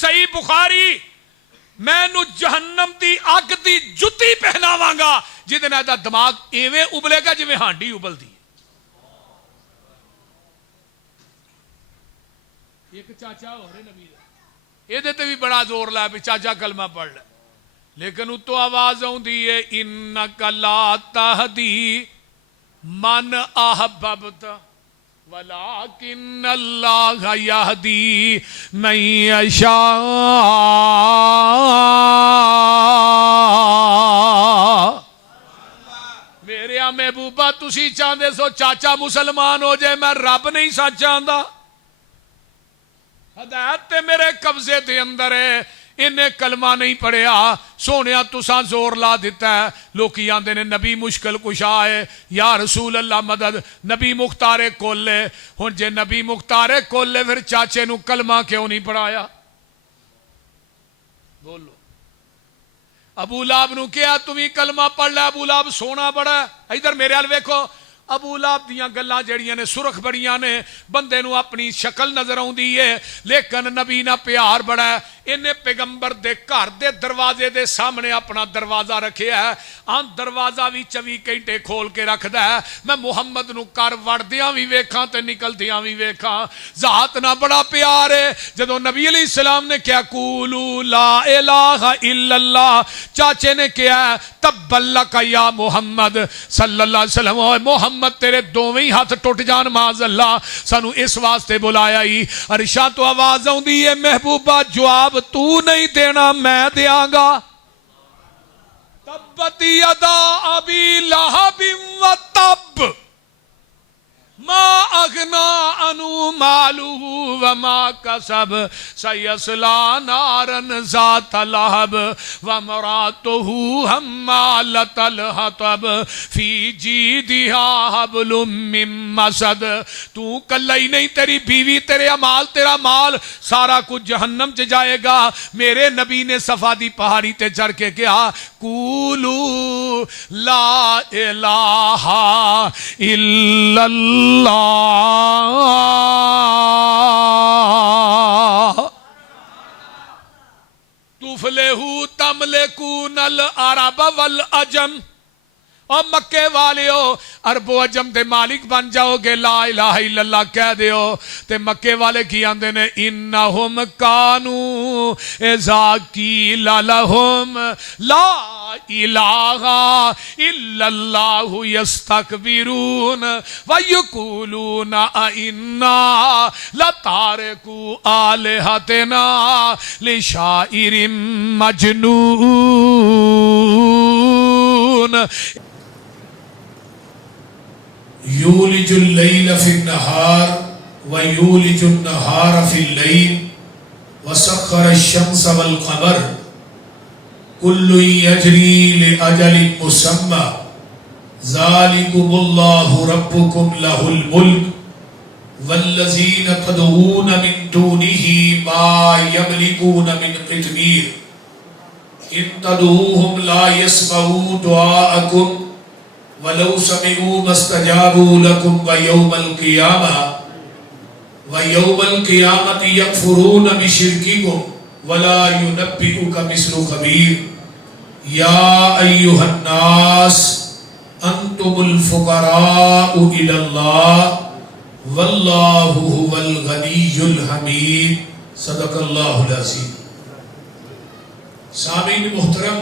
صحیح بخاری میں جہنم دی اگ دی جتی پہناواں گا جہدے نال دا دماغ ایویں ابلے گا جویں ہانڈی ابلدی. ایک چاچا ہو رہے نبی یہ بھی بڑا زور لایا بھی چاچا کلمہ پڑھ لے، لیکن اتو آواز آؤندی ہے انک لا تہدی من احببت ولیکن اللہ یہدی من یشاء. میرے محبوبہ تسی چاہندے سو چاچا مسلمان ہو جائے، میں رب نہیں سچ چاہندا. ہدایت تے میرے قبضے دے اندر ہے، انہیں کلمہ نہیں پڑھیا سونیا تساں زور لا دیتا ہے. لوکی آندے نے نبی مشکل کشا ہے، یا رسول اللہ مدد. نبی مختار کل ہے، ہن جے نبی مختار کل ہے پھر چاچے نو کلمہ کیوں نہیں پڑھایا؟ بولو. ابو لہب نو کیا تمہیں کلمہ پڑھ لے؟ ابو لہب سونا بڑا ہے. ادھر میرے حال ویکھو، ابو لہب دیاں گلاں جڑیاں نے سرخ بڑیاں نے، بندے نو اپنی شکل نظر آؤندی ہے، لیکن نبی نہ پیار بڑا ہے. انہیں پیغمبر دے گھر دے دروازے دے سامنے اپنا دروازہ رکھے ہے، آن دروازہ بھی 24 گھنٹے کھول کے رکھ دا ہے. میں محمد نو کر وڑدیاں بھی ویکھاں تے نکلدیاں بھی ویکھاں. ذات نہ بڑا پیار ہے. جدو نبی علیہ السلام نے کیا قولوا لا الہ الا اللہ، چاچے نے کیا تبا لک یا محمد صلی اللہ علیہ وسلم، اوے محمد تیرے دوویں ہاتھ ٹوٹ جان معاذ اللہ، سانو اس واسطے بلایا ہی. عرشاں تو آواز آؤندی ہے محبوبہ جواب تو نہیں دینا میں دیاں گا. تبت یدا ابی لہب و تب ما اغنا عنہ مالہ وما کسب سیصلی نارا ذات لہب وامرأتہ حمالۃ الحطب فی جیدہا حبل من مسد. تو کلہ ہی نہیں، تیری بیوی، تیرے امال، تیرا مال سارا کچھ جہنم چ جائے گا. میرے نبی نے صفا دی پہاڑی تے چڑھ کے کہا قولوا لا الہ الا اللہ تفلحوا تملکون العرب والعجم. اور مکے والے ہو عرب و عجم دے مالک بن جاؤ گے، لا الہ الا اللہ کہہ دیو. تے مکے والے کی آندے نے انہم کانو اذا قیل لہم لا الہ الا اللہ یستکبرون ویقولون انا لتارکو آلہتنا لشاعر مجنون. یولج اللیل فی النہار ویولج النہار فی اللیل وسخر الشمس والقمر کل یجری لأجل مسمى ذالکم اللہ ربکم لہ الملک والذین تدعون من دونہ ما یملکون من قطمیر ان تدعوهم لا يسمعوا دعاءکم وَلَوْ سَمِعُوا مَسْتَجَابُوا لَكُمْ وَيَوْمَ الْقِيَامَةِ يَكْفُرُونَ بِشِرْكِكُمْ وَلَا يُنَبِّئُكَ مِثْلُ خَبِيرٍ. يَا أَيُّهَا النَّاسُ أَنْتُمُ الْفُقَرَاءُ إِلَى اللَّهِ وَاللَّهُ هُوَ الْغَنِيُّ الْحَمِيدُ. صدق اللہ العظیم. سامعین محترم،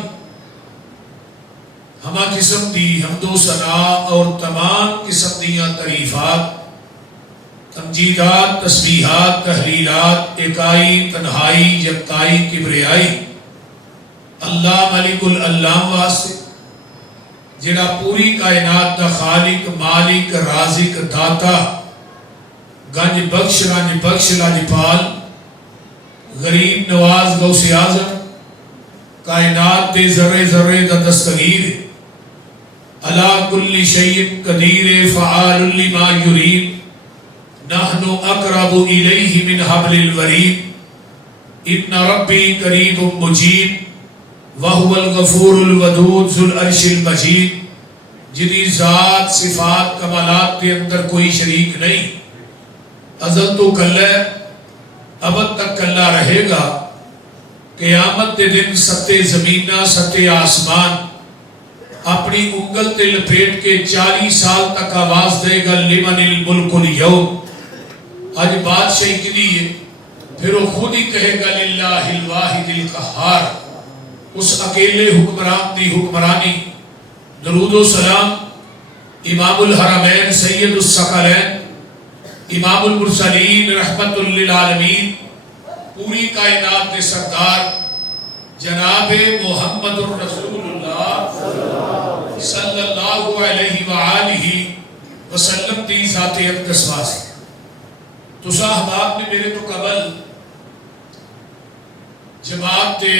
ہما قسم دی حمد و ثنا اور تمام قسم دیاں تعریفات، تمجیدات، تسبیحات، تحلیلات، اکائی، تنہائی، یکتائی، کبریائی اللہ ملک العلام واسطے جڑا پوری کائنات دا خالق، مالک، رازق، داتا، گنج بخش، رنج بخش، لاجپال، غریب نواز، غوث اعظم، کائنات دے ذرے ذرے دا دستگیر، علا کل شیء قدیر، فعال لما یرید، نحن اقرب الیہ من حبل الورید، ان ربی قریب مجیب، وہو الغفور الودود ذو العرش المجید، جدی ذات، صفات، کمالات کے اندر کوئی شریک نہیں، ازل تو کل ہے، ابد تک کلہ رہے گا، قیامت دے دن ستے زمینہ ستے آسمان اپنی انگل تے لپیٹ کے 40 سال تک آواز دے گا لمن الملک اليوم، آج بادشاہی کے لیے، پھر وہ خود ہی کہے گا للہ الواحد القہار، اس اکیلے حکمران دی حکمرانی۔ درود و سلام امام الحرمین سید الثقلین امام المرسلین رحمت للعالمین پوری کائنات کے سردار جناب محمد الرسول اللہ صلی اللہ علیہ وآلہ وسلم دی ذات اقدس واسطے۔ تو صاحبات نے میرے تو قبل جماعت دے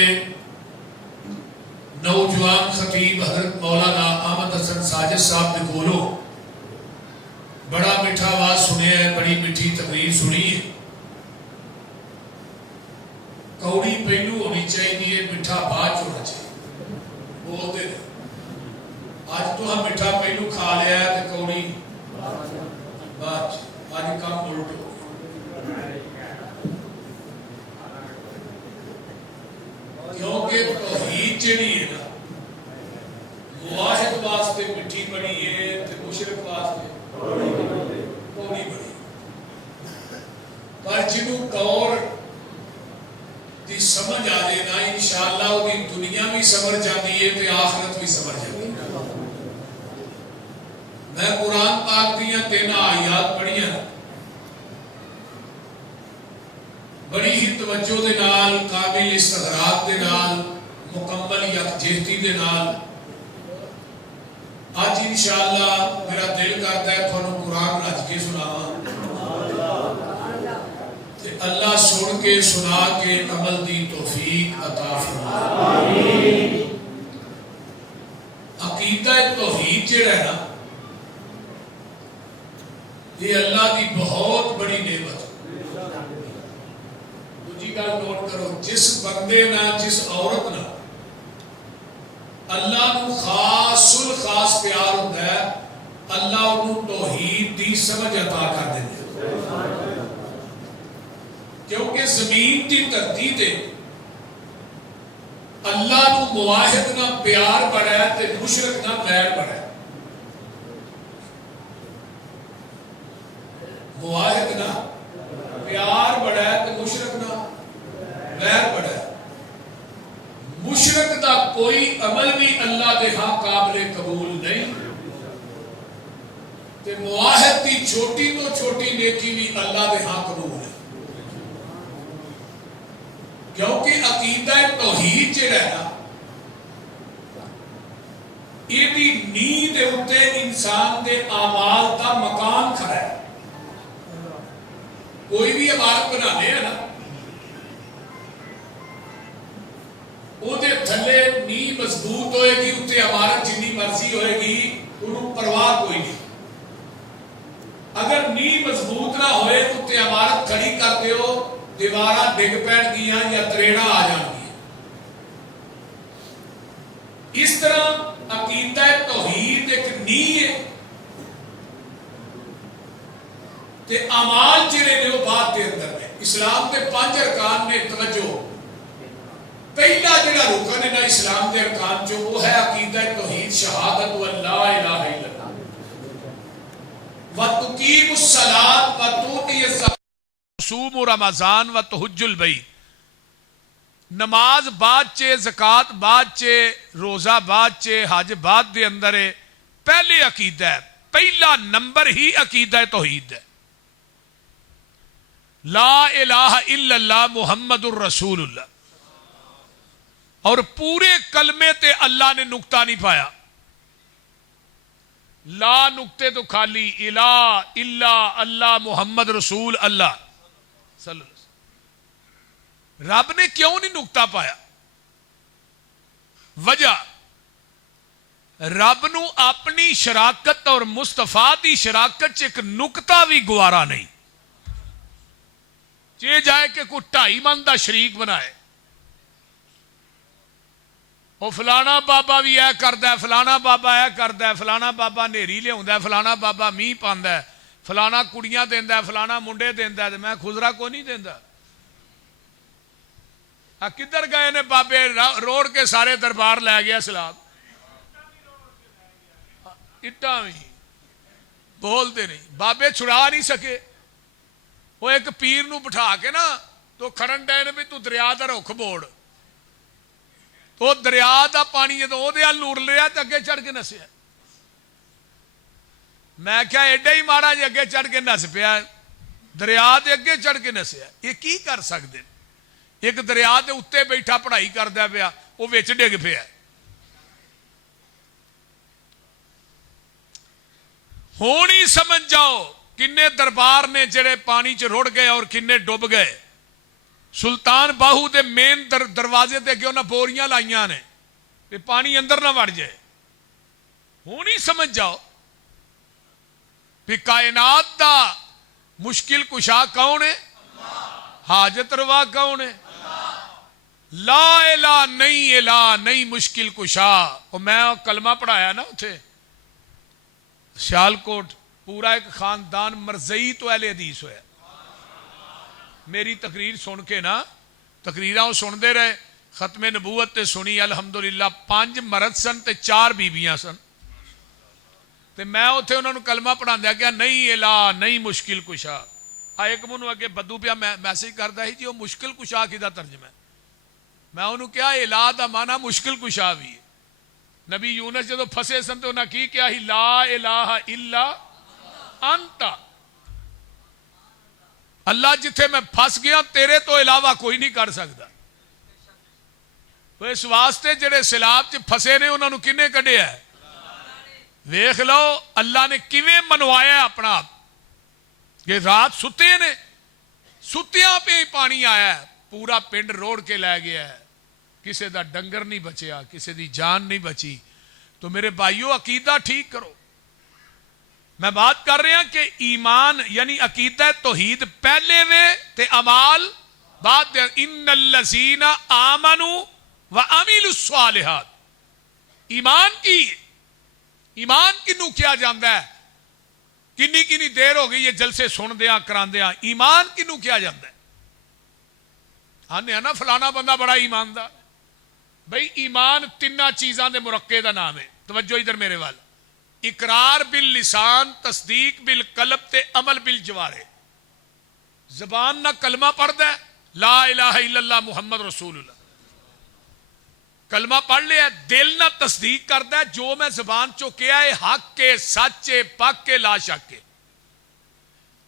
نوجوان خطیب حضرت مولانا احمد حسن ساجد صاحب نے بولو بڑا میٹھا آواز سنے ہے، بڑی میٹھی تقریر سنی ہے۔ کوڑی پہلو ہونی چاہیے، میٹھا بعد ہونا چاہیے، بولتے ہیں آج تو ہم میٹھا پہلو کھا لیا ہے تو کوڑی بعد، آج کم الٹ ہو کیونکہ توحید جڑی ہے نا واحد واسطے مٹھی بڑی ہے تو مشرک واسطے کوڑی بڑی، پر جنہوں کور دی سمجھ آ جائے نا انشاءاللہ وہ دنیا بھی سمجھ جاتی ہے تو آخرت بھی سمجھ جاتی ہے۔ میں قرآن پاک دیاں 3 آیات پڑھی ہیں، بڑی ہی توجہ دے نال، کامل استغراق دے نال، مکمل یکجہتی دے نال۔ آج انشاءاللہ میرا دل کرتا ہے تھانوں قرآن رج کے سناواں، تے اللہ سن کے سنا کے عمل دی توفیق عطا فرمائے۔ عقیدہ توحید جڑا ہے نا یہ اللہ دی بہت بڑی نعمت۔ دوسری گل نوٹ کرو، جس بندے نہ جس عورت نہ اللہ کو خاص الخاص پیار ہوتا ہے، اللہ انہوں توحید دی سمجھ عطا کر دیں گے، کیونکہ زمین دی دھرتی تے اللہ نو مواحد نہ پیار بڑا ہے تے مشرک نہ ویر بڑا ہے۔ مواحد نہ پیار بڑا ہے تے مشرک نہ ویر بڑا ہے۔ مشرک دا کوئی عمل بھی اللہ دے ہاں قابل قبول نہیں، تے مواحد دی چھوٹی تو چھوٹی نیکی بھی اللہ دے ہاں قبول ہے، کیونکہ عقیدہ توحید جڑا ہے نا یہ بھی نیند اتے انسان دے اعمال دا مقام کھڑا ہے۔ کوئی بھی عمارت بنانے ہیں نا وہ دے تھلے نی مضبوط ہوئے گی، اتنے عمارت جنی مرضی ہوئے گی انہوں پرواہ کوئی نہیں۔ اگر نی مضبوط نہ ہوئے اتنے عمارت کھڑی کرتے ہو دیوارہ ڈگ پین گیا یا تریڑا آ جان گیا۔ اس طرح عقیدہ توحید ایک نی ہے تے اعمال جڑے نے وہ بات دے اندر ہے۔ اسلام کے 5 ارکان نے توجہ، پہلا جڑا رکن ہے نا اسلام کے ارکان جو وہ ہے عقیدہ توحید، شہادت لا الہ الا اللہ، وَتُقِيمُ الصَّلَاةَ وَتُؤْتِيَ الزَّكَاةَ صوم رمضان و تحج البیت، نماز بعد چے، زکات بعد چے، روزہ بعد چے، حج بعد دے اندر ہے۔ پہلے عقیدہ ہے، پہلا نمبر ہی عقیدہ توحید ہے، لا الہ الا اللہ محمد الرسول اللہ۔ اور پورے کلمے تے اللہ نے نقطہ نہیں پایا، لا نقطے تو خالی، الہ الا اللہ محمد رسول اللہ صلی اللہ علیہ وسلم۔ رب نے کیوں نہیں نقطہ پایا؟ وجہ رب نو اپنی شراکت اور مصطفیٰ دی شراکت ایک نقطہ بھی گوارا نہیں، چاہے جائے کہ کوئی 2.5 من دا شریک بنائے، وہ فلانا بابا بھی اے کردا ہے، فلانا بابا اے کردا ہے، فلانا بابا نیری لیا ہے، فلانا بابا میہ پاندا ہے، فلانا کڑیاں دیندا ہے، فلانا منڈے دیندا ہے، میں خزرا کو نہیں دیندا۔ کدھر گئے نے بابے روڑ کے سارے دربار لے گیا سلاب اٹا بھی بولتے نہیں بابے چھڑا نہیں سکے وہ ایک پیر نو بٹھا کے نا تو کھڑن ڈے نے بھی تو دریا دا رخ موڑ تو دریا دا پانی جدو وہ لڑ لیا تو اگے چڑھ کے نسیا میں کیا ایڈا ہی مارا جی اگے چڑھ کے نس پیا دریا دے اگے چڑھ کے نسیا یہ کی کر سکتے ایک دریا دے اتنے بیٹھا پڑھائی کردا پیا وہ وچ ڈگ پیا ہوں ہی سمجھ جاؤ کنے دربار نے جڑے پانی چ رڑ گئے اور کنے ڈب گئے سلطان باہو دے مین دروازے تے کیوں نہ بوریاں لائیاں نے کہ پانی اندر نہ وڑ جائے ہوں ہی سمجھ جاؤ کہ کائنات دا مشکل کشا کون ہے حاجت روا کون ہے لا الہ نہیں مشکل کشا اور میں کلمہ پڑھایا نا اتھے سیالکوٹ پورا ایک خاندان مرزئی تو اہل حدیث ہویا میری تقریر سن کے نا تقریراں سن دے رہے ختم نبوت تے سنی الحمدللہ 5 مرد سن تے 4 بیبیاں سن تے میں اتھے انہوں نے کلمہ پڑھا دیا گیا نہیں الہ نہیں مشکل کشا ایک منو اگے بدو پیا میسج کردا ہی جی وہ مشکل کشا کی دا ترجمہ ہے میں انہوں کیا الہ دا معنی مشکل کشا بھی ہے نبی یونس جدو پھسے سن تو انہاں کی کیا ہی لا الہ الا انت اللہ جتھے میں پھس گیا تیرے تو علاوہ کوئی نہیں کر سکتا تو اس واسطے جڑے سیلاب چ پھسے نے انہوں نے کنے کڈیا ہے ویکھ لو اللہ نے کیویں منوایا اپنا آپ کہ رات ستے نے ستیاں پہ ہی پانی آیا ہے پورا پنڈ روڑ کے لے گیا ہے کسی دا ڈنگر نہیں بچیا کسی دی جان نہیں بچی تو میرے بھائیو عقیدہ ٹھیک کرو میں بات کر رہا کہ ایمان یعنی عقیدہ توحید پہلے وے تے عمال بعد دے ان الذین آمنوا وعملوا الصالحات ایمان کنو کیا جاندا ہے کنی دیر ہو گئی یہ جلسے سن دیا کران دیا ایمان کنو کیا جاندا ہے آنے نا فلانا بندہ بڑا ایماندار بھئی ایمان 3 چیزاں دے مرکب دا نام ہے توجہ ادھر میرے والا اقرار باللسان تصدیق بالقلب تے عمل بالجوارح زبان نہ کلمہ پڑھدا ہے لا الہ الا اللہ محمد رسول اللہ کلمہ پڑھ لیا دل نہ تصدیق کردا ہے جو میں زبان چو کیا ہے حق کے سچے پاک کے لا شک کے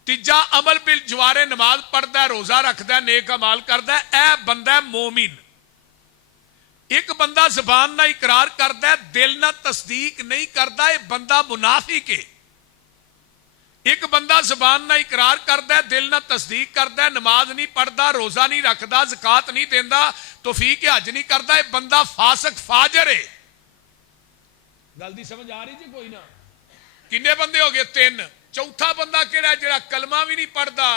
تیجا عمل بالجوارح نماز پڑھدا ہے روزہ رکھدا ہے نیک اعمال کردا ہے اے بندہ مومن ایک بندہ زبان نہ اقرار کردا ہے دل نہ تصدیق نہیں کردا ہے بندہ منافق ہے ایک بندہ زبان نہ اقرار کردا ہے دل نہ تصدیق کردا ہے نماز نہیں پڑھدا روزہ نہیں رکھدا زکات نہیں دیندا توفیق حج نہیں کردا ہے بندہ فاسق فاجر ہے گل دی سمجھ آ رہی جی کوئی نہ کنے بندے ہو گئے 3 چوتھا بندہ کہڑا ہے جڑا کلمہ بھی نہیں پڑھدا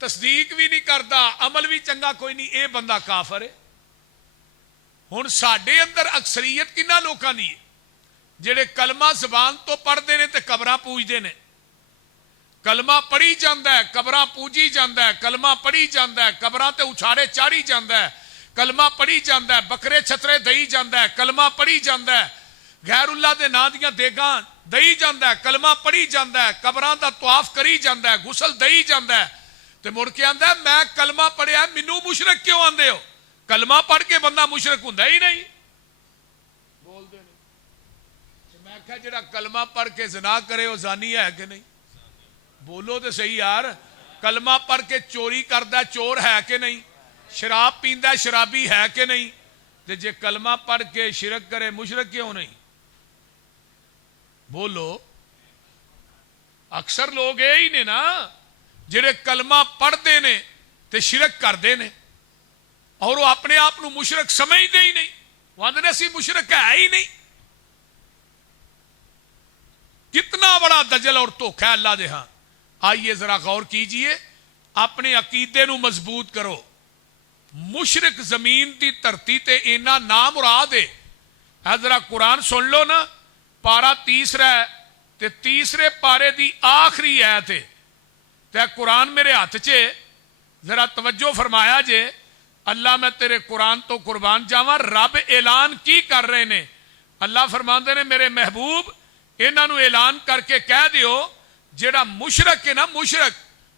تصدیق بھی نہیں کردا عمل بھی چنگا کوئی نہیں اے بندہ کافر ہے ہن ساڈے اندر اکثریت کنا لوکاں دی ہے جڑے کلمہ زبان تو پڑھتے ہیں تے قبراں پوجتے ہیں کلمہ پڑھی جاندا ہے قبراں پوجی جاندا ہے کلمہ پڑھی جاندا ہے قبراں تے اچھاڑے چاڑھی جاندا ہے کلمہ پڑھی جاندا ہے بکرے چھترے دئی جاندا ہے کلمہ پڑھی جاندا ہے غیر اللہ دے ناں دیاں دیگاں دئی جاندا ہے کلمہ پڑھی جاندا ہے قبراں دا طواف کری جاندا ہے غسل دئی جاندا ہے تے مڑ کے آندا ہے میں کلمہ پڑھیا مینوں مشرک کیوں آندے ہو کلمہ پڑھ کے بندہ مشرک ہوندا ہی نہیں بول دے میں کہا جڑا کلمہ پڑھ کے زنا کرے وہ زانی ہے کہ نہیں بولو تو صحیح یار کلمہ پڑھ کے چوری کردا چور ہے کہ نہیں شراب پیندا شرابی ہے کہ نہیں تے جے کلمہ پڑھ کے شرک کرے مشرک کیوں نہیں بولو اکثر لوگ یہی نے نا جڑے کلمہ پڑھتے نے تے شرک کرتے نے اور وہ اپنے آپ کو مشرک سمجھتے ہی نہیں وہ آندے اسی مشرک ہے ہی نہیں کتنا بڑا دجل اور دھوکا ہے اللہ دے ہاں آئیے ذرا غور کیجئے اپنے عقیدے نو مضبوط کرو مشرک زمین دی دھرتی تے اینا نام مراد ہے ذرا قرآن سن لو نا پارا 30 ہے تے 30 پارے دی آخری آیت ہے تے قرآن میرے ہاتھ چے ذرا توجہ فرمایا جے اللہ میں تیرے قرآن تو قربان جاواں رب اعلان کی کر رہے نے اللہ فرماندے نے میرے محبوب انہاں نو اعلان کر کے کہہ دیو جیڑا مشرک ہے نا مشرک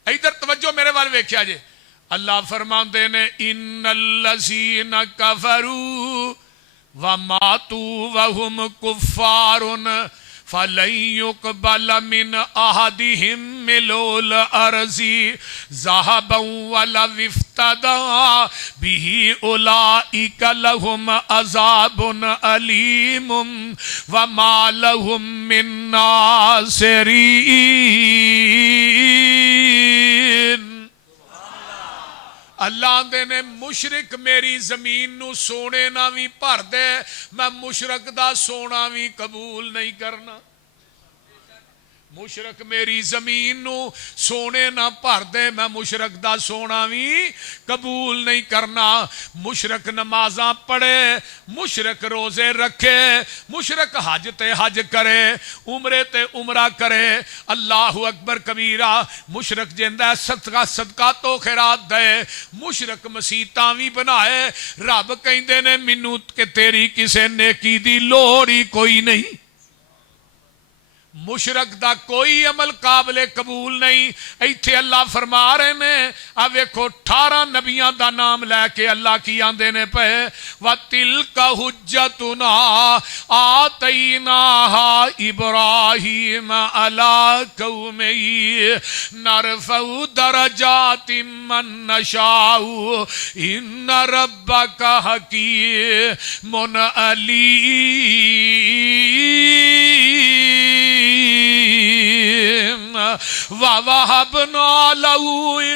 ادھر توجہ میرے وال ویکھیا جے اللہ فرماندے نے ان الذین کفروا وماتوا وهم کفار فَلَن يُقْبَلَ مِنْ أَحَدِهِمْ مِلْءُ الْأَرْضِ ذَهَبًا وَلَوِ افْتَدَىٰ بِهِ أُولَٰئِكَ لَهُمْ عَذَابٌ أَلِيمٌ وَمَا لَهُم مِّن نَاصِرِينَ اللہ آندے نے مشرک میری زمین نو سونے نہ بھی بھر دے میں مشرک دا سونا بھی قبول نہیں کرنا مشرک میری زمین نو سونے نہ بھر دے میں مشرک دا سونا بھی قبول نہیں کرنا مشرک نمازاں پڑھے مشرک روزے رکھے مشرک حج تے حج کرے عمرے تے عمرہ کرے اللہ اکبر کبیرہ مشرک جندہ صدقہ تو خیرات دے مشرک مسیتاں بھی بنائے رب کہندے نے مینوں کہ تیری کسے نیکی دی لوڑ ہی کوئی نہیں مشرک دا کوئی عمل قابل قبول نہیں ایتھے اللہ فرما رہے نے اب ویکھو 18 نبیاں دا نام لے کے اللہ کی آندے نے پہ وَتِلْكَ حُجَّتُنَا آتَيْنَاهَا إِبْرَاهِيمَ عَلَىٰ قَوْمِهِ نَرْفَعُ دَرَجَاتٍ مَّن نَّشَاءُ إِنَّ رَبَّكَ حَكِيمٌ عليم وَوَهَبْنَا لَهُ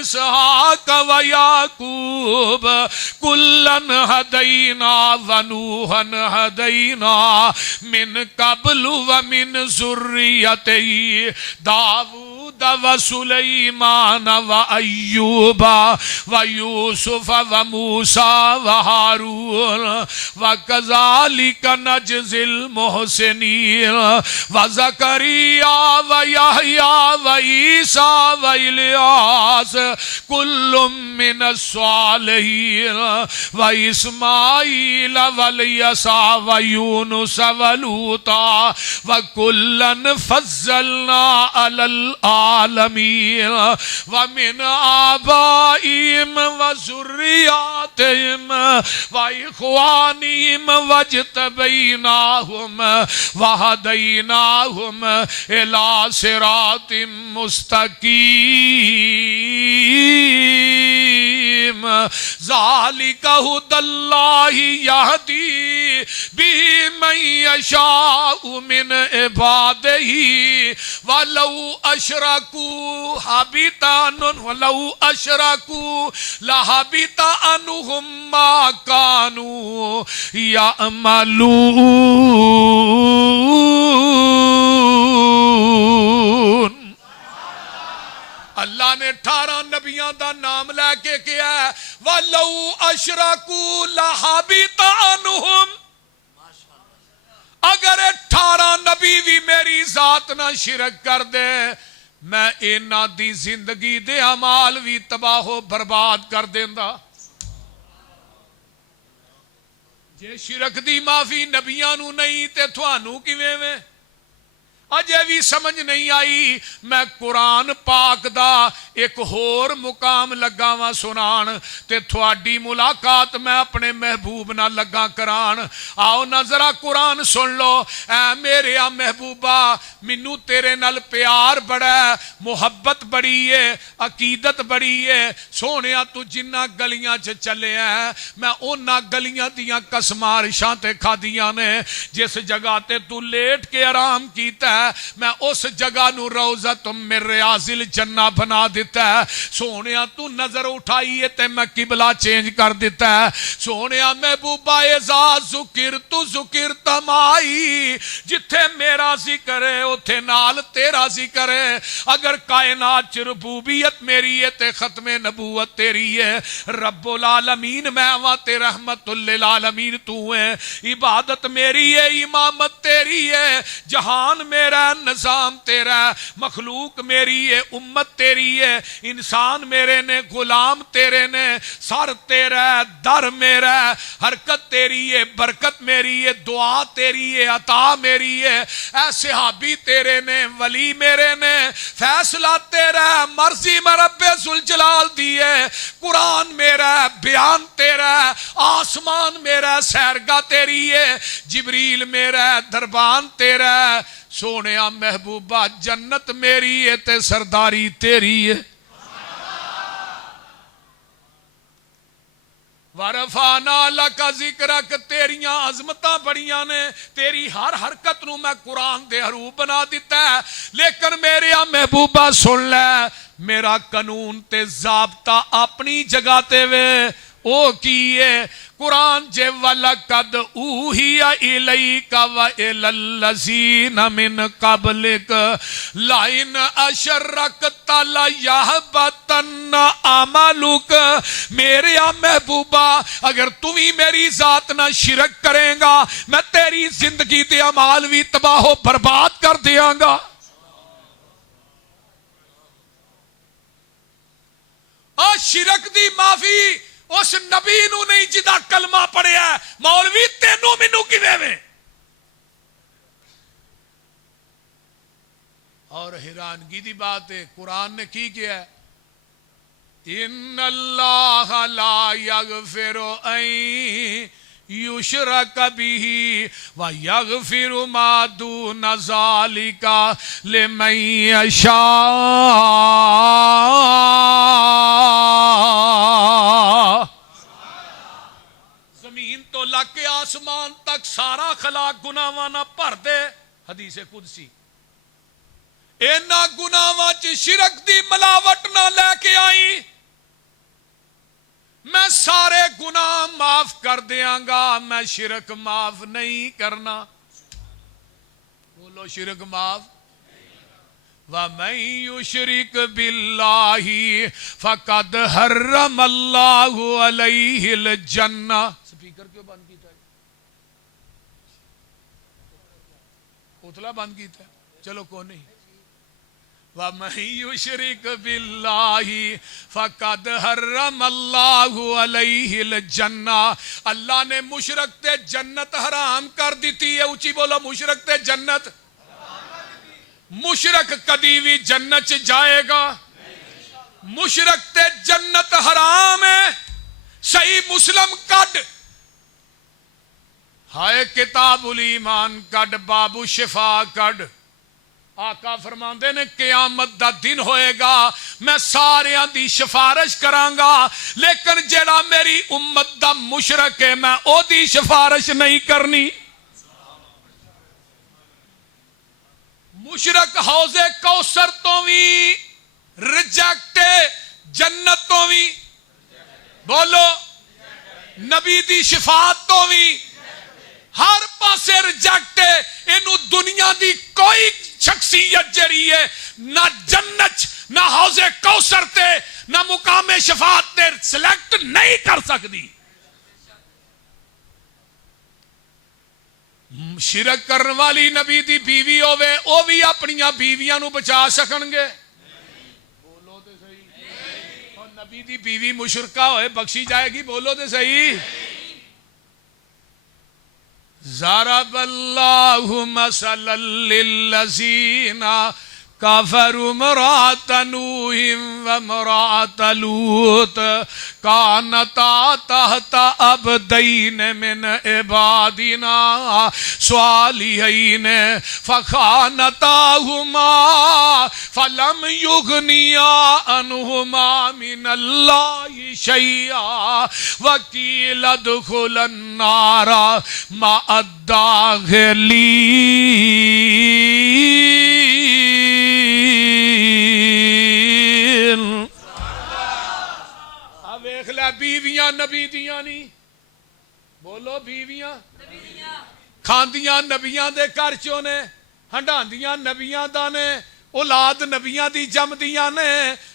إِسْحَاقَ وَيَعْقُوبَ كُلًّا هَدَيْنَا وَنُوحًا هَدَيْنَا مِن قَبْلُ وَمِن ذُرِّيَّتِهِ داود وسليمان وأيوب ويوسف وموسى وهارون وكذلك نجزي المحسنين وزكريا ويحيى وعيسى وإلياس كل من الصالحين وإسماعيل واليسع ويونس ولوطا وكلا فضلنا على العالمين ومن آبائهم وذرياتهم وإخوانهم واجتبيناهم وهديناهم إلى صراط مستقيم ذلك هدى الله يهدي به من يشاء من عباده ولو أشركوا لحبط عنهم ما كانوا يعملون اللہ نے 18 نبیان دا نام لے کے کیا ہے وَلَوْ أَشْرَكُوا لَحَبِطَ عَنْهُمْ اگر 18 نبی بھی میری ذات نہ شرک کر دے میں انہاں دی زندگی دے اعمال بھی تباہ و برباد کر دیندا جے شرک دی معافی نبیاں نو نہیں تے تھانوں کیویں وے اجے بھی سمجھ نہیں آئی میں قرآن پاک دا ایک ہور مقام لگا وا سنان تے تھوڑی ملاقات میں اپنے محبوب نہ لگا کران آؤ نہ ذرا قرآن سن لو اے میرے محبوبہ منو تیرے نال پیار بڑا ہے محبت بڑی ہے عقیدت بڑی ہے سونیا تو جنہ گلیاں چلے ہیں میں اونا گلیاں دیاں قسمارشاں تے کھا دیاں نے جس جگہ تے تو لیٹ کے آرام کیتا ہے میں اس جگہ نو روزہ من ریاض الجنہ بنا دیتا ہے سونیا تو نظر اٹھائی ہے تے میں قبلہ چینج کر دیتا ہے سونیا محبوبہ اعزاز ذکر تو ذکر تمائی جتھے میرا ذکر ہے اتھے نال تیرا ذکر ہے اگر کائنات چ ربوبیت میری ہے تے ختم نبوت تیری ہے رب العالمین میں ہوا تے رحمت للعالمین تو ہے عبادت میری ہے امامت تیری ہے جہان میرا تیرا ہے, نظام تیرا ہے, مخلوق میری ہے, امت تیری ہے, انسان میرے نے, غلام تیرے نے, سر تیرا ہے, در میرا ہے, حرکت تیری ہے, برکت میری ہے, دعا تیری ہے, عطا میری ہے, اے صحابی تیرے نے, ولی میرے نے, فیصلہ تیرا ہے, مرضی میں رب ذوالجلال دی ہے, قرآن میرا ہے, بیان تیرا ہے, آسمان میرا ہے, سیرگاہ تیری ہے, جبریل میرا ہے, دربان تیرا ہے, سونیا محبوبہ جنت میری ہے تے سرداری تیری ہے. وَرَفَعْنَا لَكَ ذِكْرَكَ, تیریاں عظمتاں بڑیاں نے, تیری ہر حرکت نو میں قرآن دے حروف بنا دیتا ہے, لیکن میرے محبوبہ سن لے, میرا قانون تے ضابطہ اپنی جگہ تے وے او کیے. قرآن جے وَلَقَدْ أُوحِيَ إِلَيْكَ وَإِلَى الَّذِينَ مِن قَبْلِكَ لَئِنْ أَشْرَكْتَ لَيَحْبَطَنَّ عَمَلُكَ. میرے محبوبہ اگر تم ہی میری ذات نہ شرک کریں گا, میں تیری زندگی دے اعمال بھی تباہ و برباد کر دیاں گا. اور شرک دی معافی اس نبی نو نہیں جدا کلمہ پڑھیا ہے, مولوی تینوں مینوں کیویں میں. اور حیرانگی دی بات ہے, قرآن نے کی کیا ہے, ان اللہ لا یغفر ان یشرک بہ ویغفر ما دون ذلک لمن یشاء. زمین تو لگ کے آسمان تک سارا خلاق گناہاں نہ بھر دے, حدیث قدسی, اینا گناہاں چ شرک دی ملاوٹ نہ لے کے آئی, میں سارے گناہ معاف کر دیاں گا, میں شرک معاف نہیں کرنا. بولو شرک معاف. وَمَن يُشْرِكْ بِاللَّهِ فَقَدْ حَرَّمَ اللَّهُ عَلَيْهِ الْجَنَّةَ. سپیکر کیوں بند کیتا ہے, اتلا بند کیتا ہے, چلو کو نہیں. وَمَن يُشْرِكْ بِاللَّهِ فَقَدْ حَرَّمَ اللَّهُ عَلَيْهِ الْجَنَّةَ. اللہ نے مشرک تے جنت حرام کر دیتی ہے. اونچی بولو, مشرک تے جنت. مشرک کدی بھی جنت جائے گا, مشرک تے جنت حرام ہے. صحیح مسلم کڈ, ہائے کتاب الایمان کڈ, باب الشفا کڈ. آقا فرماندے نے قیامت دا دن ہوئے گا, میں ساریاں دی سفارش کراں گا, لیکن جیڑا میری امت دا مشرک ہے میں او دی سفارش نہیں کرنی. مشرک حوض کوثر تو بھی ریجیکٹ, جنت تو بھی بولو, نبی دی شفاعت تو بھی ہر پاسے ریجیکٹ. اینو دنیا دی کوئی شخصیت جڑی ہے نہ جنت نہ حوض کوثر تے نہ مقام شفاعت تے سلیکٹ نہیں کر سکتی. شرک کرن والی نبی دی بیوی ہوے, او بھی اپنیاں بیویاں نو بچا سکن گے. بولو تے صحیح. اور نبی دی بیوی مشرکہ ہوئے بخشی جائے گی. بولو تے صحیح. ضرب اللہ مثلا للذین کفروا امرأۃ نوح وامرأۃ لوط کانتا تحت عبدین من عبادنا صالحین فخانتاہما فلم یغنیا عنہما من اللہ شیئا وقیل ادخلا النار مع الداخلین. بیویاں نبی دیاں نہیں. بولو بیویاں کھاندیاں نبیاں دے گھر چوں نے, ہنڈاندیاں نبیاں دا نے, اولاد نبیاں دی جمدیاں نے,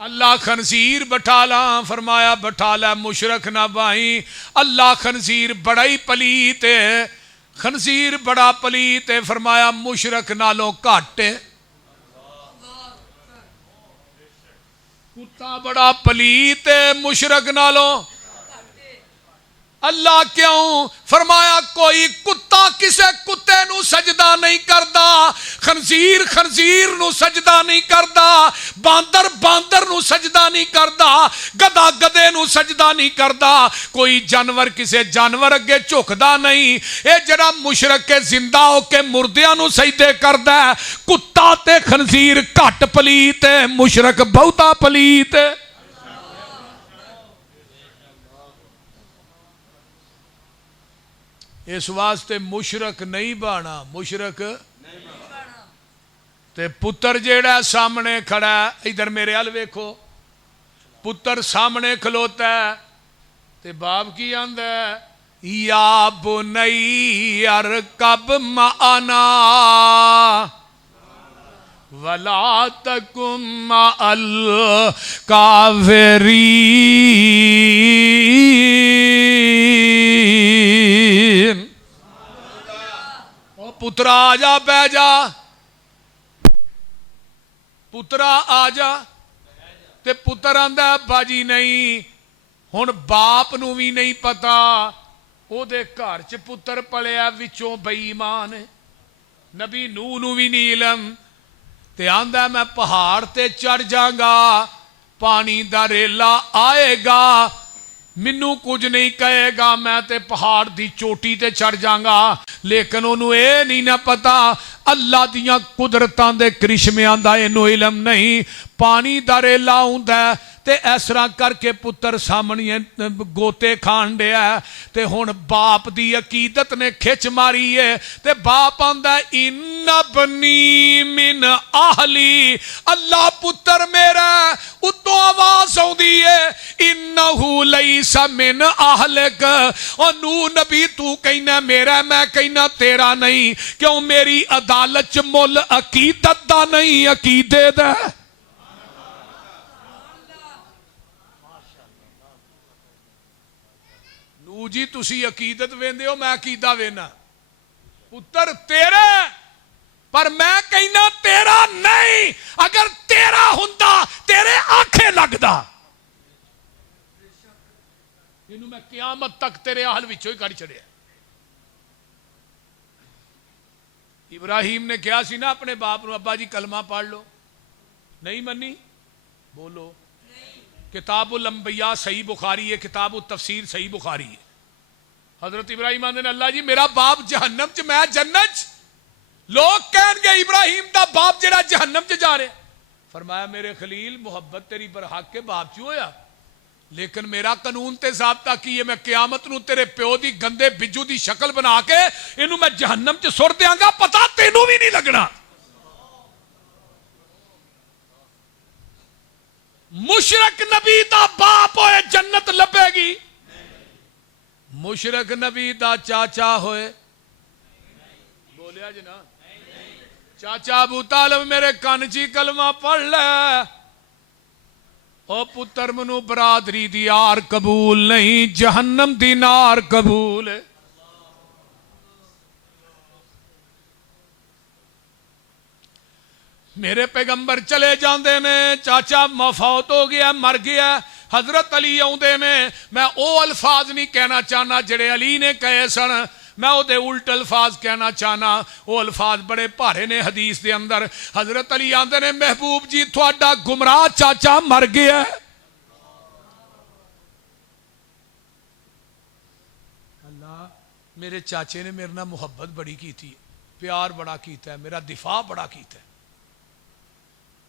اللہ خنزیر بٹھا لا، فرمایا بٹھا لے مشرک نہ بھائی، اللہ خنزیر بڑا ہی پلیت ہے، خنزیر بڑا پلیت ہے، فرمایا مشرک نالوں گھٹ ہے، کتا بڑا پلیت ہے مشرک نالوں، اللہ کیوں؟ فرمایا کوئی کتا کسے کتے نو سجدہ نہیں کردا، خنزیر خنزیر نو سجدہ نہیں کردا، باندر باندر نو سجدہ نہیں کردا، گدھا گدھے نو سجدہ نہیں کردا، کوئی جانور کسے جانور اگے جھکدا نہیں، اے جڑا مشرک کے زندہ ہو کے مردیاں نو سجدے کردا ہے، کتا تے خنزیر گھٹ پلیت ہے، مشرک بہتا پلیت ہے۔ اس واسطے مشرک نہیں بانا، مشرک تے پتر جیڑا سامنے کھڑا ہے، ادھر میرے حال ویکھو، پتر سامنے کھلوتا ہے تے باپ کی آندا ہے یا بنی ارکب معنا ولا تکن مع الکافرین، او پترا آ جا بہ جا، پترا آ جا، تے پتر آندا ابا جی نہیں، ہن باپ نو بھی نہیں پتا او دے گھر چ پتر پلیا وچوں بے ایمان ہے، نبی نوح نو بھی نہیں علم، تے آندا میں پہاڑ تے چڑھ جاگا، پانی دا ریلا آئے گا، مینوں کچھ نہیں کہے گا، میں تے پہاڑ دی چوٹی تے چڑھ جاگا، لیکن انہوں اے نہیں نہ پتا اللہ دیاں قدرتاں دے کرشمیاں دا اینو علم نہیں، پانی دا ریلا ہوندا ہے تے اس طرح کر کے پتر سامنے گوتے کھان دیا ہے، تے ہن باپ دی عقیدت نے کھچ ماری ہے، تے باپ آندا ہے ان بنی من اہلی، اللہ پتر میرا، اتوں آواز آوندی ہے انہو لیس من اہلک، اور نو نبی تو کہنا میرا میں کہنا تیرا نہیں، کیوں میری عدالت چ مل عقیدت دا نہیں عقیدے دا۔ نو جی تسی عقیدت ویندے ہو، میں عقیدہ وینا، پتر تیرا پر میں کہنا تیرا نہیں، اگر تیرا ہوندا تیرے آنکھیں لگدا، انہوں میں قیامت تک تیرے اہل وچوں ہی کر چھڑیا۔ ابراہیم نے کیا سی نا اپنے باپ نو ابا جی کلمہ پڑھ لو، نہیں منی، بولو کتاب الانبیاء صحیح بخاری ہے، کتاب التفسیر صحیح بخاری ہے، حضرت ابراہیم آندے نے اللہ جی میرا باپ جہنم چ میں جنت چ، لوگ کہن گے ابراہیم دا باپ جڑا جہنم چ جا رہے، فرمایا میرے خلیل محبت تیری پر حق کے باپ چ ہویا، لیکن میرا قانون تے ضابطہ کی ہے، میں قیامت نو تیرے پیو دی گندے بجو دی شکل بنا کے انہوں میں جہنم چ سر دیاں گا، پتا تینوں بھی نہیں لگنا۔ مشرک نبی دا باپ ہوئے جنت لبے گی، مشرک نبی دا چاچا ہوئے، بولیا جنا چاچا ابو طالب میرے کانچی کلمہ پڑھ لے، او پتر منو برادری دی آر قبول نہیں، جہنم دی نار قبول ہے۔ میرے پیغمبر چلے جاندے نے، چاچا مفوت ہو گیا مر گیا، حضرت علی آؤندے نے، میں او الفاظ نہیں کہنا چاہنا جڑے علی نے کہے سن، میں او دے الٹ الفاظ کہنا چاہنا، او الفاظ بڑے بھارے نے حدیث دے اندر۔ حضرت علی آندے نے محبوب جی تھوڑا گمراہ چاچا مر گیا ہے، اللہ میرے چاچے نے میرے نال محبت بڑی کی تھی، پیار بڑا کیتا ہے، میرا دفاع بڑا کیتا ہے،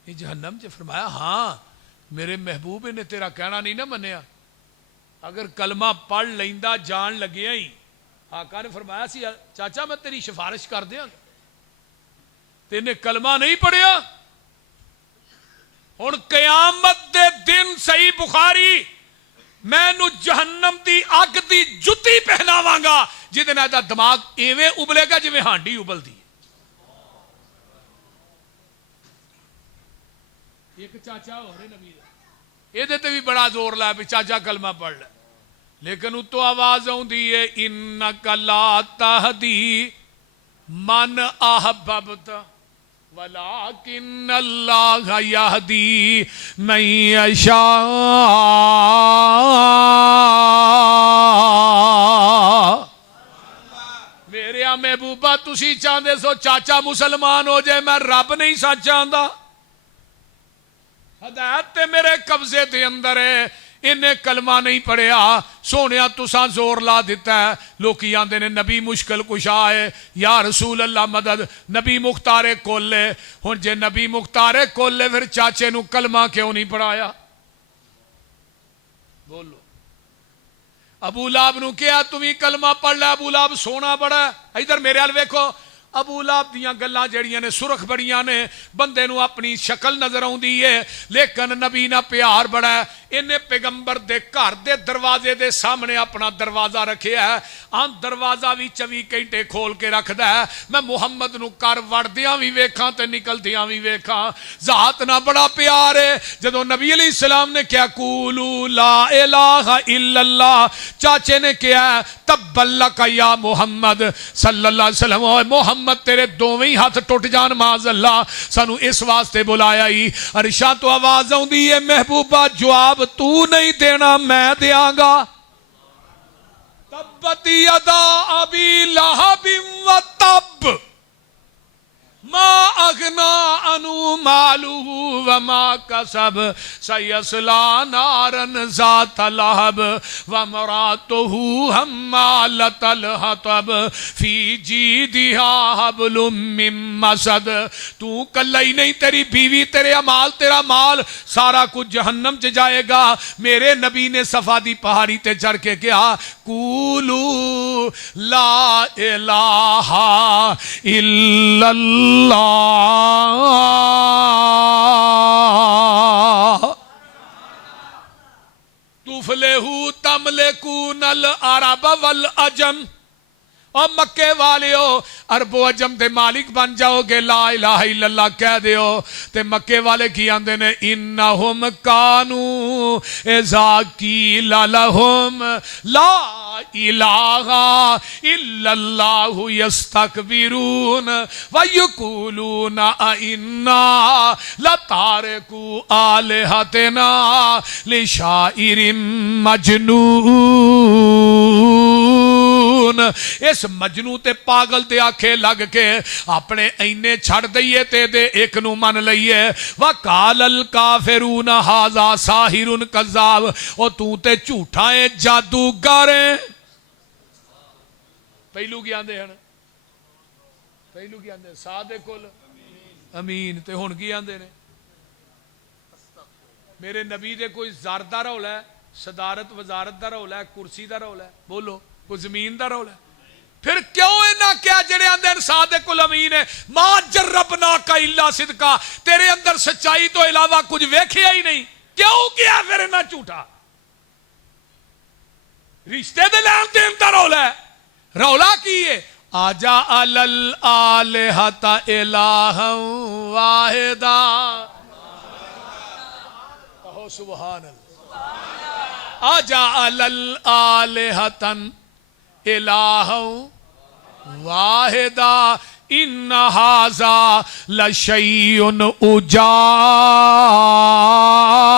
یہ جہنم چ، فرمایا ہاں میرے محبوب نے تیرا کہنا نہیں نہ منیا، اگر کلمہ پڑھ لیندا جان لگیا ہی، آقا نے فرمایا سی چاچا میں تیری سفارش کر دیاں، تینے کلمہ نہیں پڑھیا، ہن قیامت دے دن صحیح بخاری میں نو جہنم دی اگ دی جتی پہناواں گا جہدے نال دا دماغ ایویں ابلے گا جویں ہانڈی ابلدی ہے۔ ایک چاچا ہو رہے نبی دا، یہ بھی بڑا زور لا بھی چاچا کلمہ پڑھ لے، لیکن اتو آواز آؤندی ہے انک لا تہدی من احببت ولیکن اللہ یہدی من یشاء۔ میرے محبوبہ تسی چاہندے سو چاچا مسلمان ہو جائے، میں رب نہیں سا چاہندا، ہدایت تے میرے قبضے دے اندر ہے، انہیں کلمہ نہیں پڑھیا، سونیا تساں زور لا دیتا ہے، لوکی آندے نے نبی مشکل کشا ہے، یا رسول اللہ مدد، نبی مختار کل ہے، ہن جے نبی مختار کل ہے پھر چاچے نو کلمہ کیوں نہیں پڑھایا؟ بولو۔ ابو لہب نو کیا تمہیں کلمہ پڑھ لے، ابو لہب سونا بڑا ہے، ادھر میرے حال ویکھو، ابو لہب دیاں گلاں جڑیاں نے سرخ بڑیاں نے، بندے نو اپنی شکل نظر آؤندی ہے، لیکن نبی نہ پیار بڑا ہے، انہیں پیغمبر دے گھر دے دروازے دے سامنے اپنا دروازہ رکھے ہے، آن دروازہ بھی 24 گھنٹے کھول کے رکھ دا ہے، میں محمد نو کر وڑدیاں بھی ویکھاں تے نکلدیاں بھی ویکھاں، ذات نہ بڑا پیار ہے۔ جدو نبی علیہ السلام نے کیا قولوا لا الہ الا اللہ، چاچے نے کیا تبا لک یا محمد صلی اللہ علیہ وسلم، اوہ محمد تیرے دوویں ہاتھ ٹوٹ جان معاذ اللہ، سانو اس واسطے بلایا ہی۔ عرشاں تو آواز آؤندی ہے محبوبہ جواب تو نہیں دینا میں دیاں گا، تبت یدا ابی لہب وتب ما اغنا عنہ مالہ وما کسب سیصلی نارا ذات لہب وامرأتہ حمالۃ الحطب فی جیدہا حبل من مسد۔ تو کلہ ہی نہیں، تیری بیوی، تیرے امال، تیرا مال سارا کچھ جہنم چ جائے گا۔ میرے نبی نے صفا دی پہاڑی تے چڑھ کے کہا قولوا لا الہ الا اللہ تفلحوا تملکون العرب والعجم۔ اور مکے والے ہو، عرب و عجم دے مالک بن جاؤ گے، لا الہ الا اللہ کہہ دیو۔ تے مکے والے کی آندے نے انہم کانو اذا قیل لہم لا الہ الا اللہ یستکبرون ویقولون ائنا لتارکو آلہتنا لشاعر مجنون۔ اس مجنو تے پاگل تے آکھے لگ کے اپنے اینے چھڑ دئیے تے دے ایک نو من لئیے۔ وَقَالَ الْكَافِرُونَ هَذَا سَاحِرٌ کذاب، او تو تے جھوٹائیں جادوگریں۔ پہلو کی آندے ہیں، پہلو کی آندے ہیں صادق الامین، تے ہون کی آندے ہیں میرے نبی دے کوئی زاردہ رولا ہے، صدارت وزارت دا رولا ہے، کرسی دا رولا ہے، بولو کوئی زمین دا رولا ہے؟ پھر کیوں اینا کیا جڑے اندر صادق الامین ہے؟ ما جربنا کا الا صدقہ، تیرے اندر سچائی تو علاوہ کچھ ویکھیا ہی نہیں، کیوں کیا پھر اینا جھوٹا؟ رشتے دے لین دین دا رولا ہے، رولا کی ہے اجعل الآلہۃ الہا واحدا، کہو سبحان اللہ، اجعل الآلہۃ الہا واحدا ان ھذا لشیء